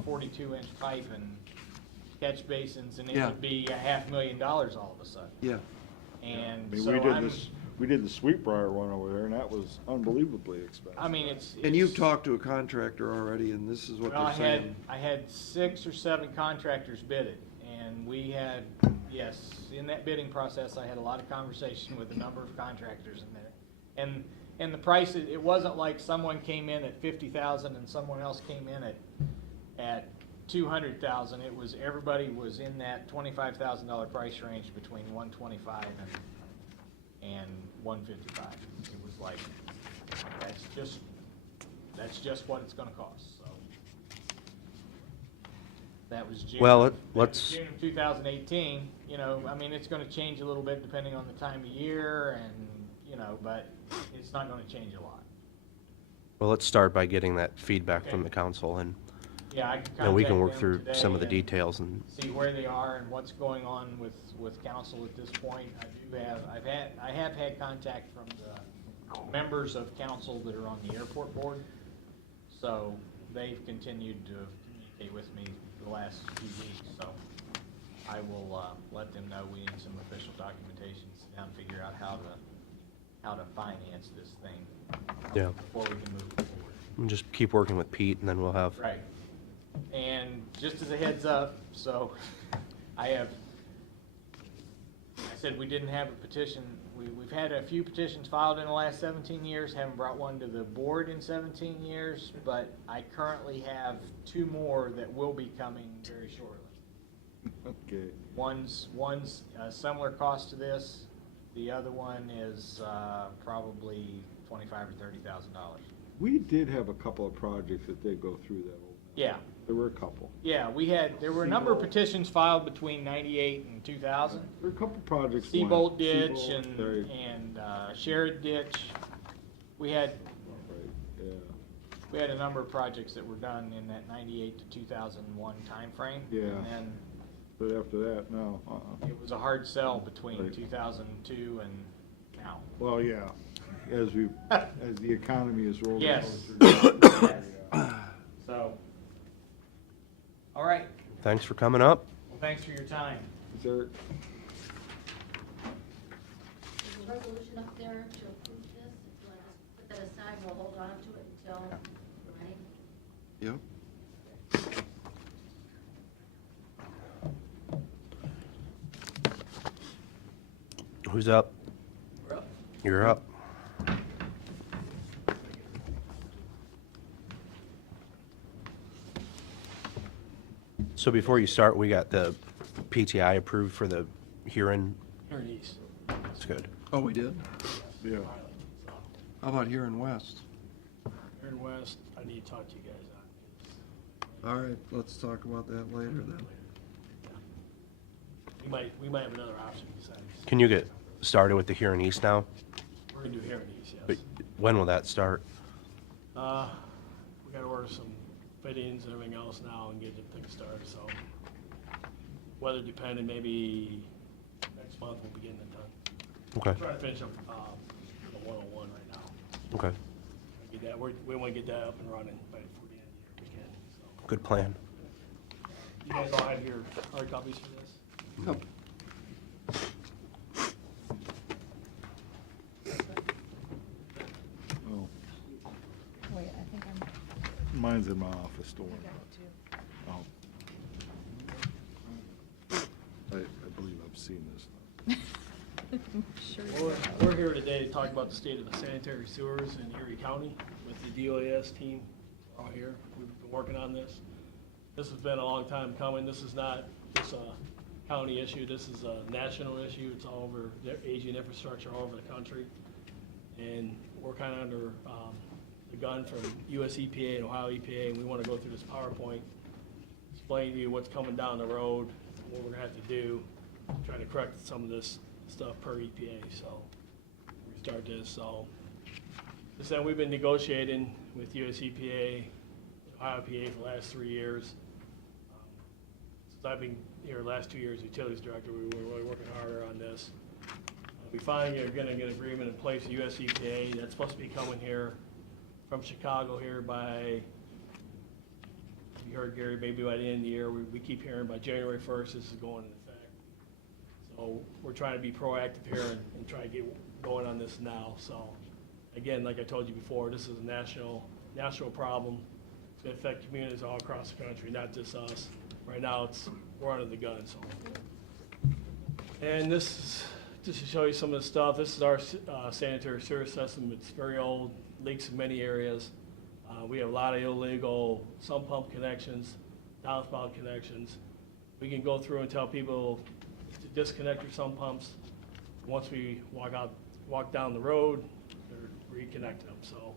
42-inch pipe and catch basins, and it Yeah. would be $500,000 all of a sudden. Yeah. And I mean, so we did the Sweetbriar one over there, and that was unbelievably expensive. I mean, it's. And you've it's- talked to a contractor already, and this is what Well, they're saying. I had 6 or 7 contractors bid it, and we had, yes, in that bidding process, I had a lot of conversation with a number of contractors in there. and the price, it wasn't like someone came in at 50,000 and someone else came in at 200,000. It was, everybody was in that $25,000 price range between 125 and 155. It was like, that's just what it's gonna cost, so. That was June. Well, that was let's- June of 2018, you know, I mean, it's gonna change a little bit depending on the time of year and, you know, but it's not gonna change a lot. Well, let's start by getting that feedback from Okay. the council, and Yeah, I can then we can contact work them through today some of the and details and, see where they are and what's going on with council at this point. I have had contact from the members of council that are on the airport board. So they've continued to communicate with me the last few weeks, so I will, let them know we need some official documentation, sit down and figure out how to finance this thing. Yeah. Before we can move forward. and just keep working with Pete, and then we'll have. Right. And just as a heads up, so I said we didn't have a petition. We've had a few petitions filed in the last 17 years, haven't brought one to the board in 17 years, but I currently have 2 more that will be coming very shortly. Okay. One's a similar cost to this. The other one is probably $25,000 or $30,000. We did have a couple of projects that did go through that old. Yeah. There were a couple. Yeah, there were a number of petitions filed between 98 and 2000. There were a couple projects. Seabolt Ditch Seabolt, there- and Sherrod Ditch. We had Right, yeah. we had a number of projects that were done in that 98 to 2001 timeframe. Yeah. And then But after that, no, it was a hard sell between Right. 2002 and now. Well, yeah, as the economy is rolling. Yes. through. So, all right. Thanks for coming up. Well, thanks for your time. Is there, There's a resolution up there to approve this. If you want to just put that aside, we'll hold on to it until we're ready. Yep. Who's up? You're up. So before you start, we got the PTI approved for the hearing. That's good. Oh, we did? yeah, How about here in West? Here in West, I need to talk to you guys on. All right, let's talk about that later then. We might have another option besides, Can you get started with the hearing east now? we're gonna do hearing these, But yes. when will that start? We gotta order some fittings and everything else now and get the thing started, so. Weather dependent, maybe next month we'll be getting it done. Okay, Trying to finish up, the 101 right now. okay. Get that, we wanna get that up and running by before the end of the year, if we can, so. Good plan. You guys all have your hard copies for this? Yep. oh, Wait, I think I'm, mine's in my office door. I got it too. Oh. I believe I've seen this. Sure. Well, we're here today to talk about the state of the sanitary sewers in Erie County with the DOAS team all here. We've been working on this. This has been a long time coming. This is not just a county issue. This is a national issue. It's all over the aging infrastructure all over the country. And we're kind of under the gun from US EPA and Ohio EPA, and we want to go through this PowerPoint, explain to you what's coming down the road, what we're going to have to do, try to correct some of this stuff per EPA, so we start this, so. Just then, we've been negotiating with US EPA, Ohio EPA for the last 3 years. Since I've been here the last 2 years, utilities director, we were really working harder on this. We finally are gonna get agreement in place with US EPA, that's supposed to be coming here from Chicago here by, you heard Gary, maybe by the end of the year, we keep hearing by January 1st, this is going into effect. So we're trying to be proactive here and try to get going on this now. So again, like I told you before, this is a national problem. It's gonna affect communities all across the country, not just us. Right now, we're under the gun, so. And this just to show you some of the stuff, this is our sanitary sewer system. It's very old, leaks in many areas. We have a lot of illegal sump pump connections, downspout connections. We can go through and tell people to disconnect your sump pumps. Once we walk down the road, or reconnect them. So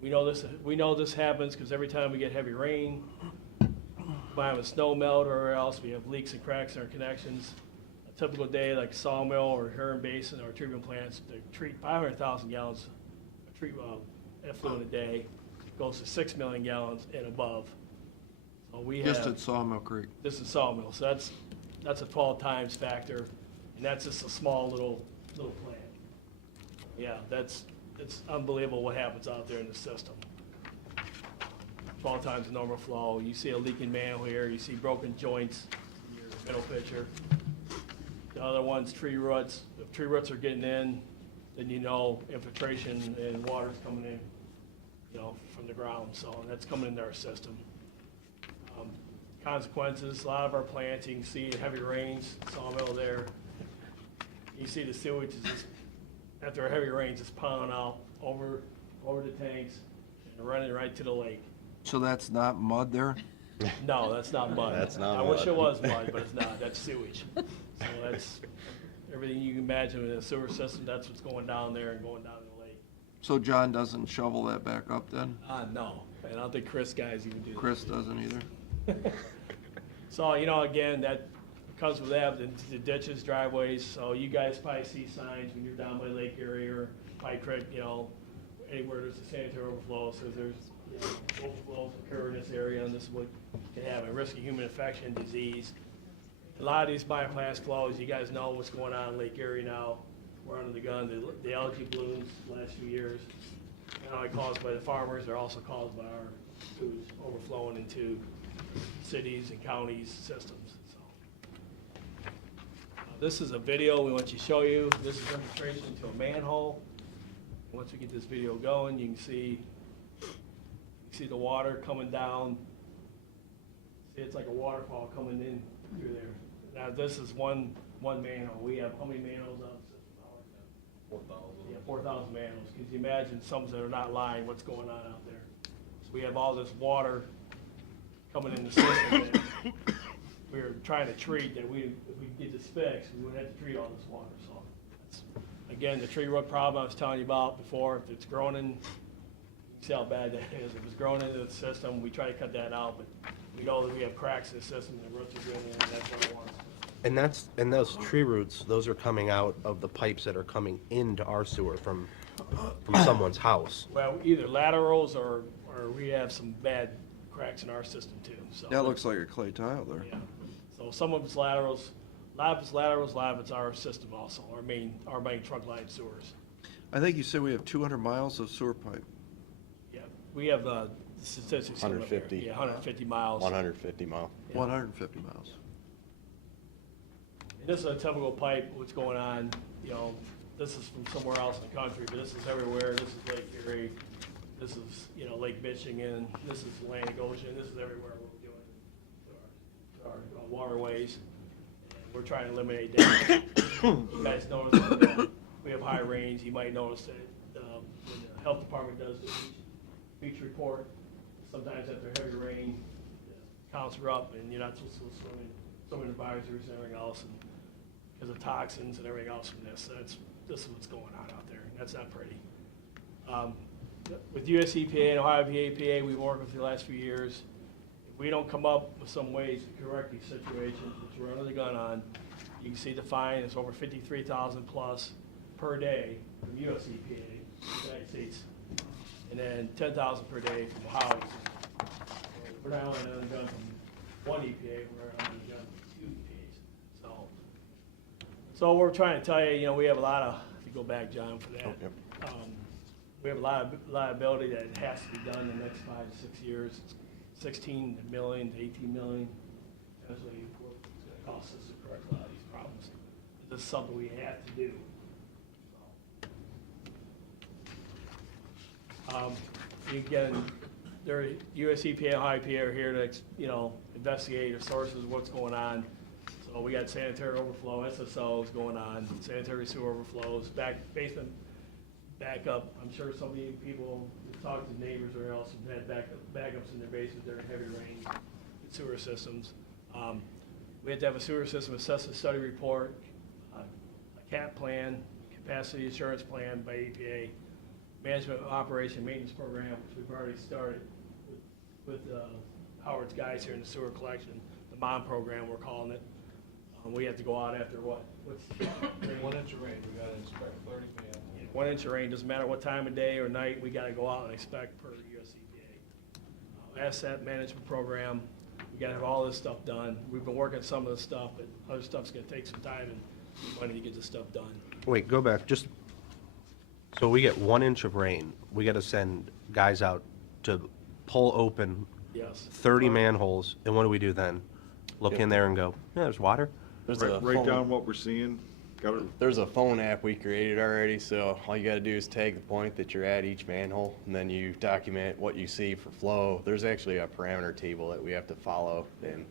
we know this happens because every time we get heavy rain, we have a snow melt or else we have leaks and cracks in our connections. A typical day like Sawmill or Huron Basin or treatment plants, they treat 500,000 gallons of effluent a day, goes to 6 million gallons and above. So we have. Just at Sawmill Creek. This is Sawmill, so that's a 12 times factor, and that's just a small little plant. Yeah, it's unbelievable what happens out there in the system. 12 times the normal flow. You see a leaking manhole here, you see broken joints in your middle picture. The other one's tree roots. If tree roots are getting in, then you know infiltration and water's coming in, from the ground. So that's coming into our system. Consequences, a lot of our plants, you can see heavy rains, Sawmill there. You see the sewage is just, after a heavy rain, just piling out over the tanks and running right to the lake. So that's not mud there? No, that's not mud. That's not I wish mud. it was mud, but it's not. That's sewage. So that's everything you can imagine in a sewer system. That's what's going down there and going down to the lake. So John doesn't shovel that back up then? No, and I don't think Chris guys even do that. Chris doesn't either? So, again, that comes with that, the ditches, driveways, so you guys probably see signs when you're down by Lake Erie or Pike Creek, anywhere there's a sanitary overflow, so there's overflows occur in this area, and this is what can happen, risk of human infection, disease. A lot of these biomass flows, you guys know what's going on in Lake Erie now. We're under the gun, the algae blooms the last few years. Not only caused by the farmers, they're also caused by our foods overflowing into cities and counties systems. So, this is a video we want to show you. This is infiltration into a manhole. Once we get this video going, you can see the water coming down. See, it's like a waterfall coming in through there. Now this is one manhole. We have how many manholes out in the system? 4,000. Yeah, 4,000 manholes. Because you imagine some that are not lying, what's going on out there. So we have all this water coming in the system that we're trying to treat, that if we get this fixed, we wouldn't have to treat all this water. So that's, again, the tree root problem I was telling you about before, if it's growing in, you can see how bad that is. If it's growing into the system, we try to cut that out, but we know that we have cracks in the system, and the roots are getting in, and that's what we want. And those tree roots, those are coming out of the pipes that are coming into our sewer from someone's house. Well, either laterals or we have some bad cracks in our system too. So That looks like a clay tile there. yeah. So some of it's laterals, a lot of it's laterals, a lot of it's our system also, our main trunk line sewers. I think you said we have 200 miles of sewer pipe. Yeah, we have statistics. in there. 150. Yeah, 150 miles. 150 mile. Yeah. 150 miles. And this is a typical pipe, what's going on, this is from somewhere else in the country, but this is everywhere. This is Lake Erie, this is, Lake Michigan, this is Atlantic Ocean, this is everywhere we're doing to our waterways. And we're trying to eliminate that. You guys notice that we have high rains. You might notice that when the health department does the beach report, sometimes after heavy rain, the counts are up and you're not supposed to swim in advisories and everything else, and because of toxins and everything else from this. This is what's going on out there. That's not pretty. With US EPA and Ohio EPA, we've worked with the last few years. If we don't come up with some ways to correct these situations, which we're under the gun on, you can see the fine is over 53,000 plus per day from US EPA, United States, and then 10,000 per day from Ohio. So we're not only under the gun from one EPA, we're under the gun from 2 EPAs. So we're trying to tell you, we have a lot of, if you go back, John, for that. Oh, yep. We have a lot of liability that has to be done in the next 5 to 6 years. It's 16 million to 18 million. That's what it's going to cost us to correct a lot of these problems. This is something we have to do. Again, US EPA and Ohio EPA are here to, investigate the sources of what's going on. So we got sanitary overflow, SSOs going on, sanitary sewer overflows, basement backup. I'm sure some of you people have talked to neighbors or else have had backups in their basement during heavy rain, sewer systems. We have to have a sewer system assessment study report, a CAP plan, capacity assurance plan by EPA, management operation maintenance program, which we've already started with Howard's guys here in the sewer collection, the MOM program, we're calling it. We have to go out after what? What's 1 inch of rain, we gotta inspect 30 man. 1 inch of rain, doesn't matter what time of day or night, we gotta go out and inspect per US EPA. Asset management program, we gotta have all this stuff done. We've been working some of the stuff, but other stuff's gonna take some time and money to get this stuff done. Wait, go back, just, so we get 1 inch of rain, we gotta send guys out to pull open Yes. 30 manholes, and what do we do then? Look in there and go, yeah, there's water? There's a Write phone- down what we're seeing. Got it. There's a phone app we created already, so all you gotta do is tag the point that you're at each manhole, and then you document what you see for flow. There's actually a parameter table that we have to follow and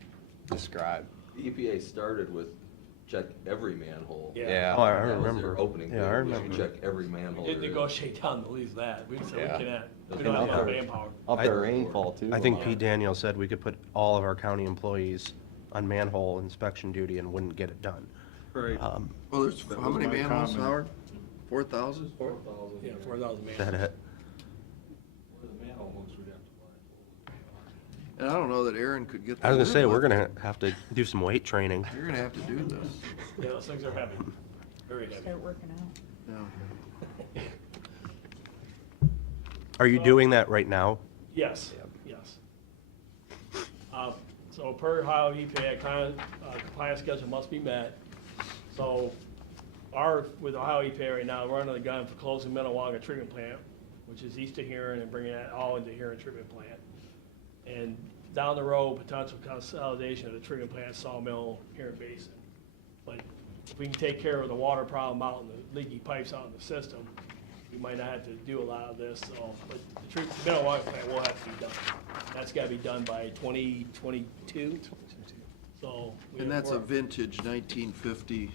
describe. EPA started with check every manhole. Yeah. Oh, I That was remember. their opening. Yeah, I bid, was remember. Check every manhole. We didn't there is. negotiate down to leave that. We said Yeah. we can't, we And don't have up enough there- manpower. Up I- there rainfall too. I think Pete Daniel said we could put all of our county employees on manhole inspection duty and wouldn't get it done. Right. Well, there's, That how was many my manholes, comment. Howard? 4,000? 4,000. Yeah, 4,000 Is that man. it? Where the manhole hooks we'd have to buy. And I don't know that Aaron could get. I was gonna the say, wood we're with- gonna have to do some weight training. You're gonna have to do this, Yeah, those things are heavy, very heavy. Start working out. yeah. Are you doing that right now? Yes, yes. So per Ohio EPA, compliance schedule must be met. So with Ohio EPA right now, we're under the gun for closing Minnewaga treatment plant, which is east of Huron, and bringing that all into Huron treatment plant. And down the road, potential consolidation of the treatment plant, sawmill, Huron Basin. But if we can take care of the water problem out in the leaky pipes out in the system, we might not have to do a lot of this, so, but the Minnewaga plant will have to be done. That's gotta be done by 2022, so. And that's a vintage 1950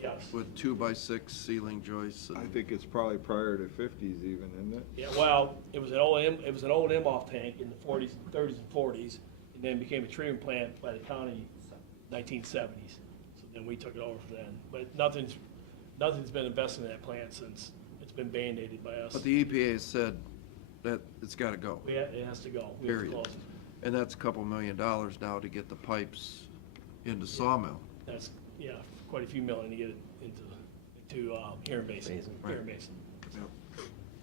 Yes, with 2x6 ceiling joists I and. think it's probably prior to 50s even, isn't it? yeah, well, it was an old M-off tank in the 40s, 30s and 40s, and then became a treatment plant by the county 1970s. So then we took it over from then, but nothing's been invested in that plant since. It's been band-aided by us. But the EPA has said that it's gotta go, It has to go. We have to period. close it. And that's a couple $1 million now to get the pipes into Sawmill. That's, yeah, quite a few million to get it into Huron Basin. Right. Huron Basin.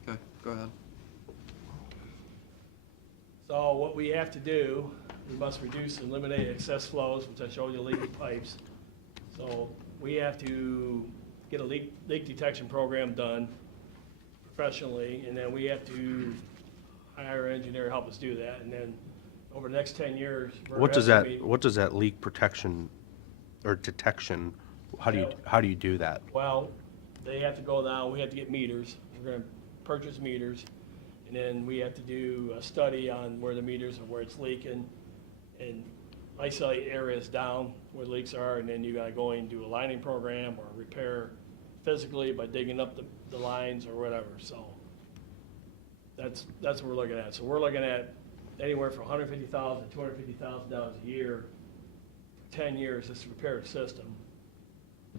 Okay, go ahead. So what we have to do, we must reduce and eliminate excess flows, which I showed you leaky pipes. So we have to get a leak detection program done professionally, and then we have to hire an engineer to help us do that, and then over the next 10 years. we're What does estimating- what does that leak protection or detection, how do you do that? Well, they have to go down, we have to get meters, we're gonna purchase meters, and then we have to do a study on where the meters and where it's leaking, and isolate areas down where leaks are, and then you gotta go in and do a lining program or repair physically by digging up the lines or whatever, so. That's what we're looking at, so we're looking at anywhere from $150,000 to $250,000 a year, for 10 years, just to repair the system.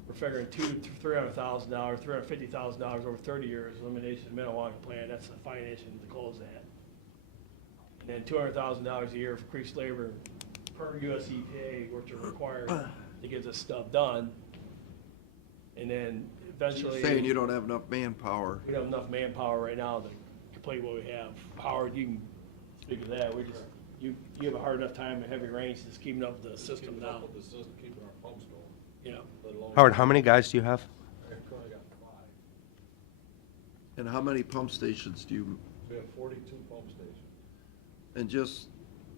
We're figuring $200,000 to $300,000, $350,000 over 30 years, elimination of the Minnewaga plant, that's the financing to close that. And then $200,000 a year for increased labor per US EPA, which are required to get this stuff done. And then eventually. Saying you don't have enough manpower. We don't have enough manpower right now to complete what we have. Howard, you can speak of that, you have a hard enough time in heavy rains just keeping up with the system now. Keeping our pumps going. Yeah. Howard, how many guys do you have? I've currently got 5. And how many pump stations do you? We have 42 pump stations. And just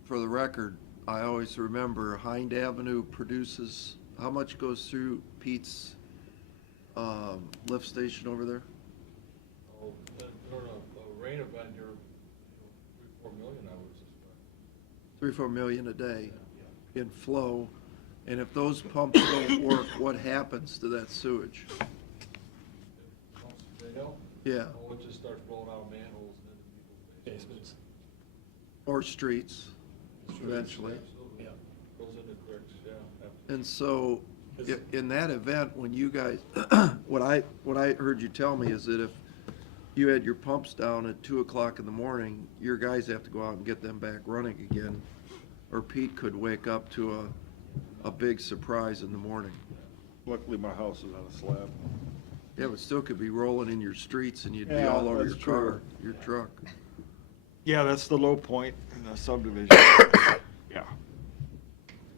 for the record, I always remember Hind Avenue produces, how much goes through Pete's lift station over there? Oh, during a rain event, you're 3-4 million, I would suspect. 3-4 million a day in flow. And if those pumps don't work, what happens to that sewage? They know? Yeah, Oh, it just starts blowing out manholes and into people's basements. Basements. or streets, eventually. Absolutely. Goes into creeks, yeah. And so, in that event, when you guys, what I heard you tell me is that if you had your pumps down at 2 o'clock in the morning, your guys have to go out and get them back running again, or Pete could wake up to a big surprise in the morning. Luckily, my house is on a slab. Yeah, but still could be rolling in your streets and you'd be Yeah, all over your that's true. car, your truck. Yeah, that's the low point in the subdivision. Yeah.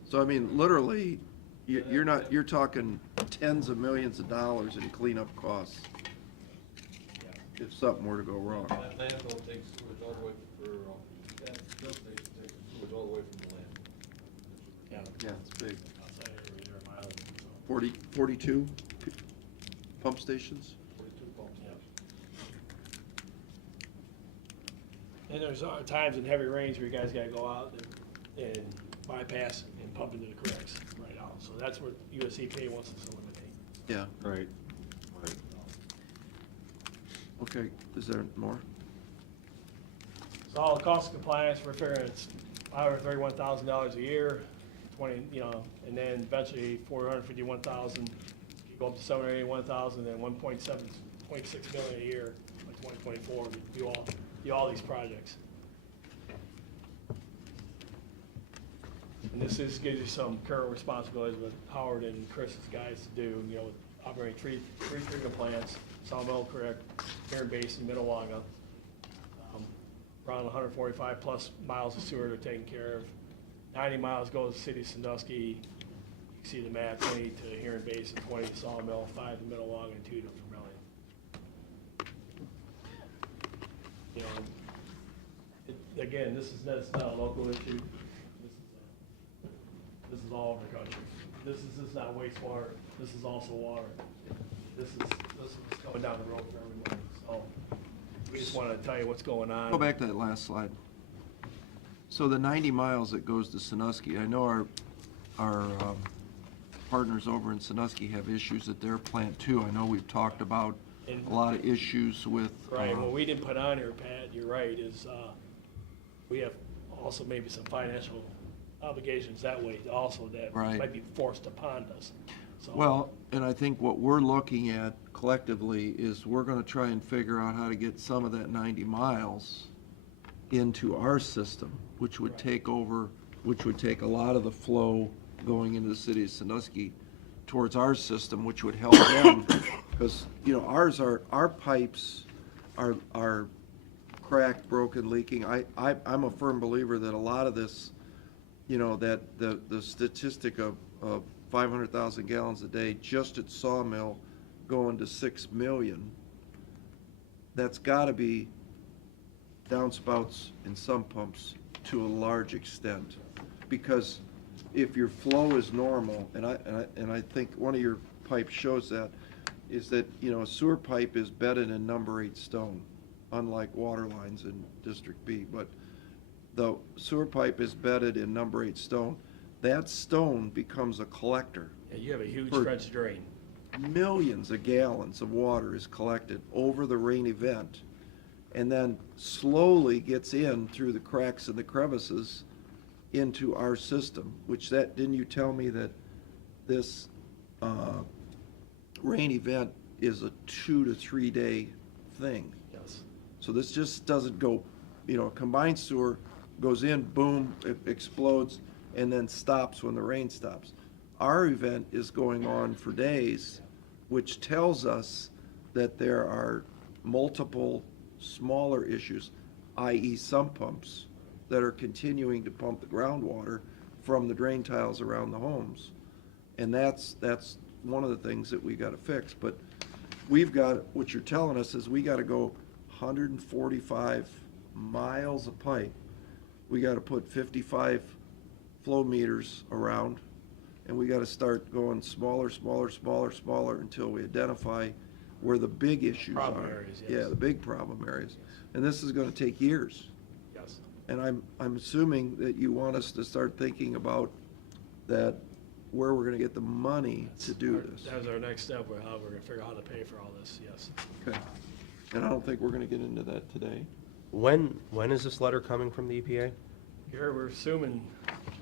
So I mean, literally, you're talking tens of millions of dollars in cleanup costs if something were to go wrong. That landfill takes sewage all the way that lift station takes sewage all the way from the land. Yeah. Yeah, it's big. Outside area there, miles, so. 42 pump stations? 42 pumps. And there's times in heavy rains where you guys gotta go out and bypass and pump into the cracks right out. So that's what US EPA wants us to eliminate. Yeah, Right. Right. okay, is there more? So all the cost of compliance, we're figuring it's $531,000 a year, 20, and then eventually 451,000, go up to 781,000, then 1.6 million a year by 2024 to do all these projects. And this gives you some current responsibilities with Howard and Chris's guys to do, with operating three treatment plants, Sawmill Creek, Erie Basin, Minnewaga. Around 145 plus miles of sewer they're taking care of. 90 miles goes to the city of Sandusky. You can see the map, 20 to Erie Basin, 20 to Sawmill, 5 to Minnewaga, and 2 to Vermillion. Again, that's not a local issue. This is all over the country. This is not wastewater. This is also water. This is coming down the road for everybody. So we just want to tell you what's going on. Go back to that last slide. So the 90 miles that goes to Sandusky, I know our partners over in Sandusky have issues at their plant too. I know we've talked about a lot of issues with. Right, what we didn't put on here, Pat, you're right, is we have also maybe some financial obligations that way also that Right. might be forced upon us. So, Well, and I think what we're looking at collectively is we're gonna try and figure out how to get some of that 90 miles into our system, which would take a lot of the flow going into the city of Sandusky towards our system, which would help them. Because, our pipes are cracked, broken, leaking. I'm a firm believer that a lot of this, that the statistic of 500,000 gallons a day just at Sawmill going to 6 million, that's gotta be downspouts and sump pumps to a large extent. Because if your flow is normal, and I think one of your pipes shows that, is that, a sewer pipe is bedded in number 8 stone, unlike water lines in District B. But the sewer pipe is bedded in number 8 stone. That stone becomes a collector. yeah, you have a huge For- French drain. Millions of gallons of water is collected over the rain event, and then slowly gets in through the cracks and the crevices into our system, didn't you tell me that this rain event is a 2 to 3 day thing? Yes. So this just doesn't go, combined sewer goes in, boom, it explodes, and then stops when the rain stops. Our event is going on for days, which tells us that there are multiple smaller issues, i.e. sump pumps, that are continuing to pump the groundwater from the drain tiles around the homes. And that's one of the things that we gotta fix. But what you're telling us is we gotta go 145 miles of pipe. We gotta put 55 flow meters around, and we gotta start going smaller until we identify where the big issues are. Problem areas, yes. Yeah, the big problem areas. And this is gonna take years. Yes. And I'm assuming that you want us to start thinking about that where we're gonna get the money to do this. That was our next step, how we're gonna figure out how to pay for all this, yes. Okay. And I don't think we're gonna get into that today. When is this letter coming from the EPA? Here, we're assuming,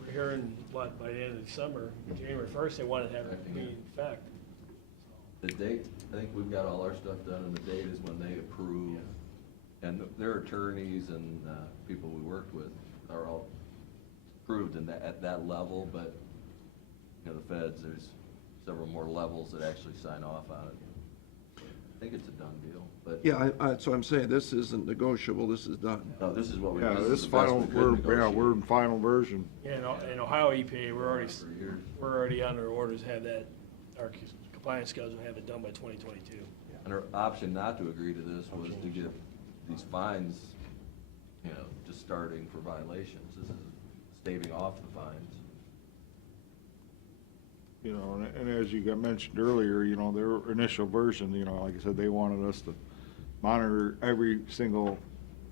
we're hearing, what, by the end of December, January 1st, they want to have it be in effect. The date, I think we've got all our stuff done, and the date is when they approve. And their attorneys and people we worked with are all approved at that level, but, you know, the feds, there's several more levels that actually sign off on it. I think it's a done deal, but. Yeah, so I'm saying this isn't negotiable, this is done. No, this is what we. Yeah, is this the best final, we could we're negotiate. in final version. Yeah, in Ohio EPA, For years. we're already under orders, to have that, our compliance schedule, have it done by 2022. And our option not to agree to this was to get these fines, you know, just starting for violations. This is staving off the fines. You know, and as you got mentioned earlier, you know, their initial version, you know, like I said, they wanted us to monitor every single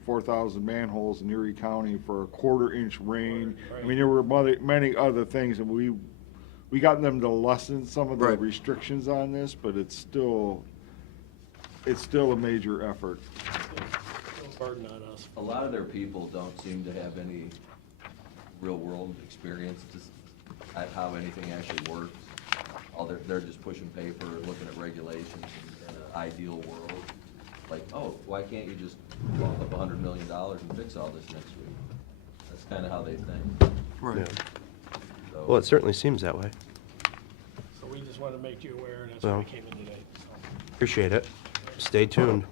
4,000 manholes in Erie County for a 1/4-inch rain. I mean, there were many other things, and we got them to lessen some of the Right. restrictions on this, but it's still a major effort. Still a burden on us. A lot of their people don't seem to have any real-world experience just at how anything actually works. They're just pushing paper and looking at regulations in an ideal world. Like, oh, why can't you just bump up $100 million and fix all this next week? That's kind of how they think. Right. Yeah. So- Well, it certainly seems that way. So we just wanted to make you aware, and that's why we Well. came in today. So, Appreciate it. Stay tuned.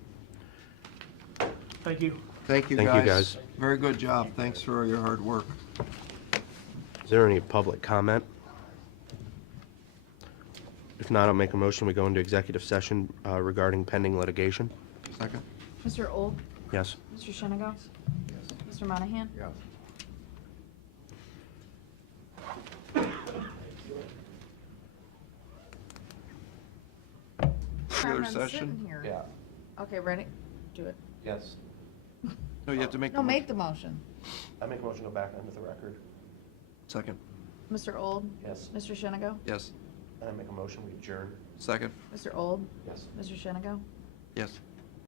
thank you. Thank you, Thank you, guys. guys. Very good job. Thanks for your hard work. Is there any public comment? If not, I'll make a motion, we go into executive session regarding pending litigation. Second? Mr. Old? Yes. Mr. Shenango? Mr. Monahan? Yes. Regular I'm sitting session? here. Yeah. Okay, ready? Do it. Yes. No, you have to make. No, make the motion. I make a motion to go back into the record. Second? Mr. Old? Yes. Mr. Shenango? Yes. And I make a motion, we adjourn. Second? Mr. Old? Yes. Mr. Shenango? Yes.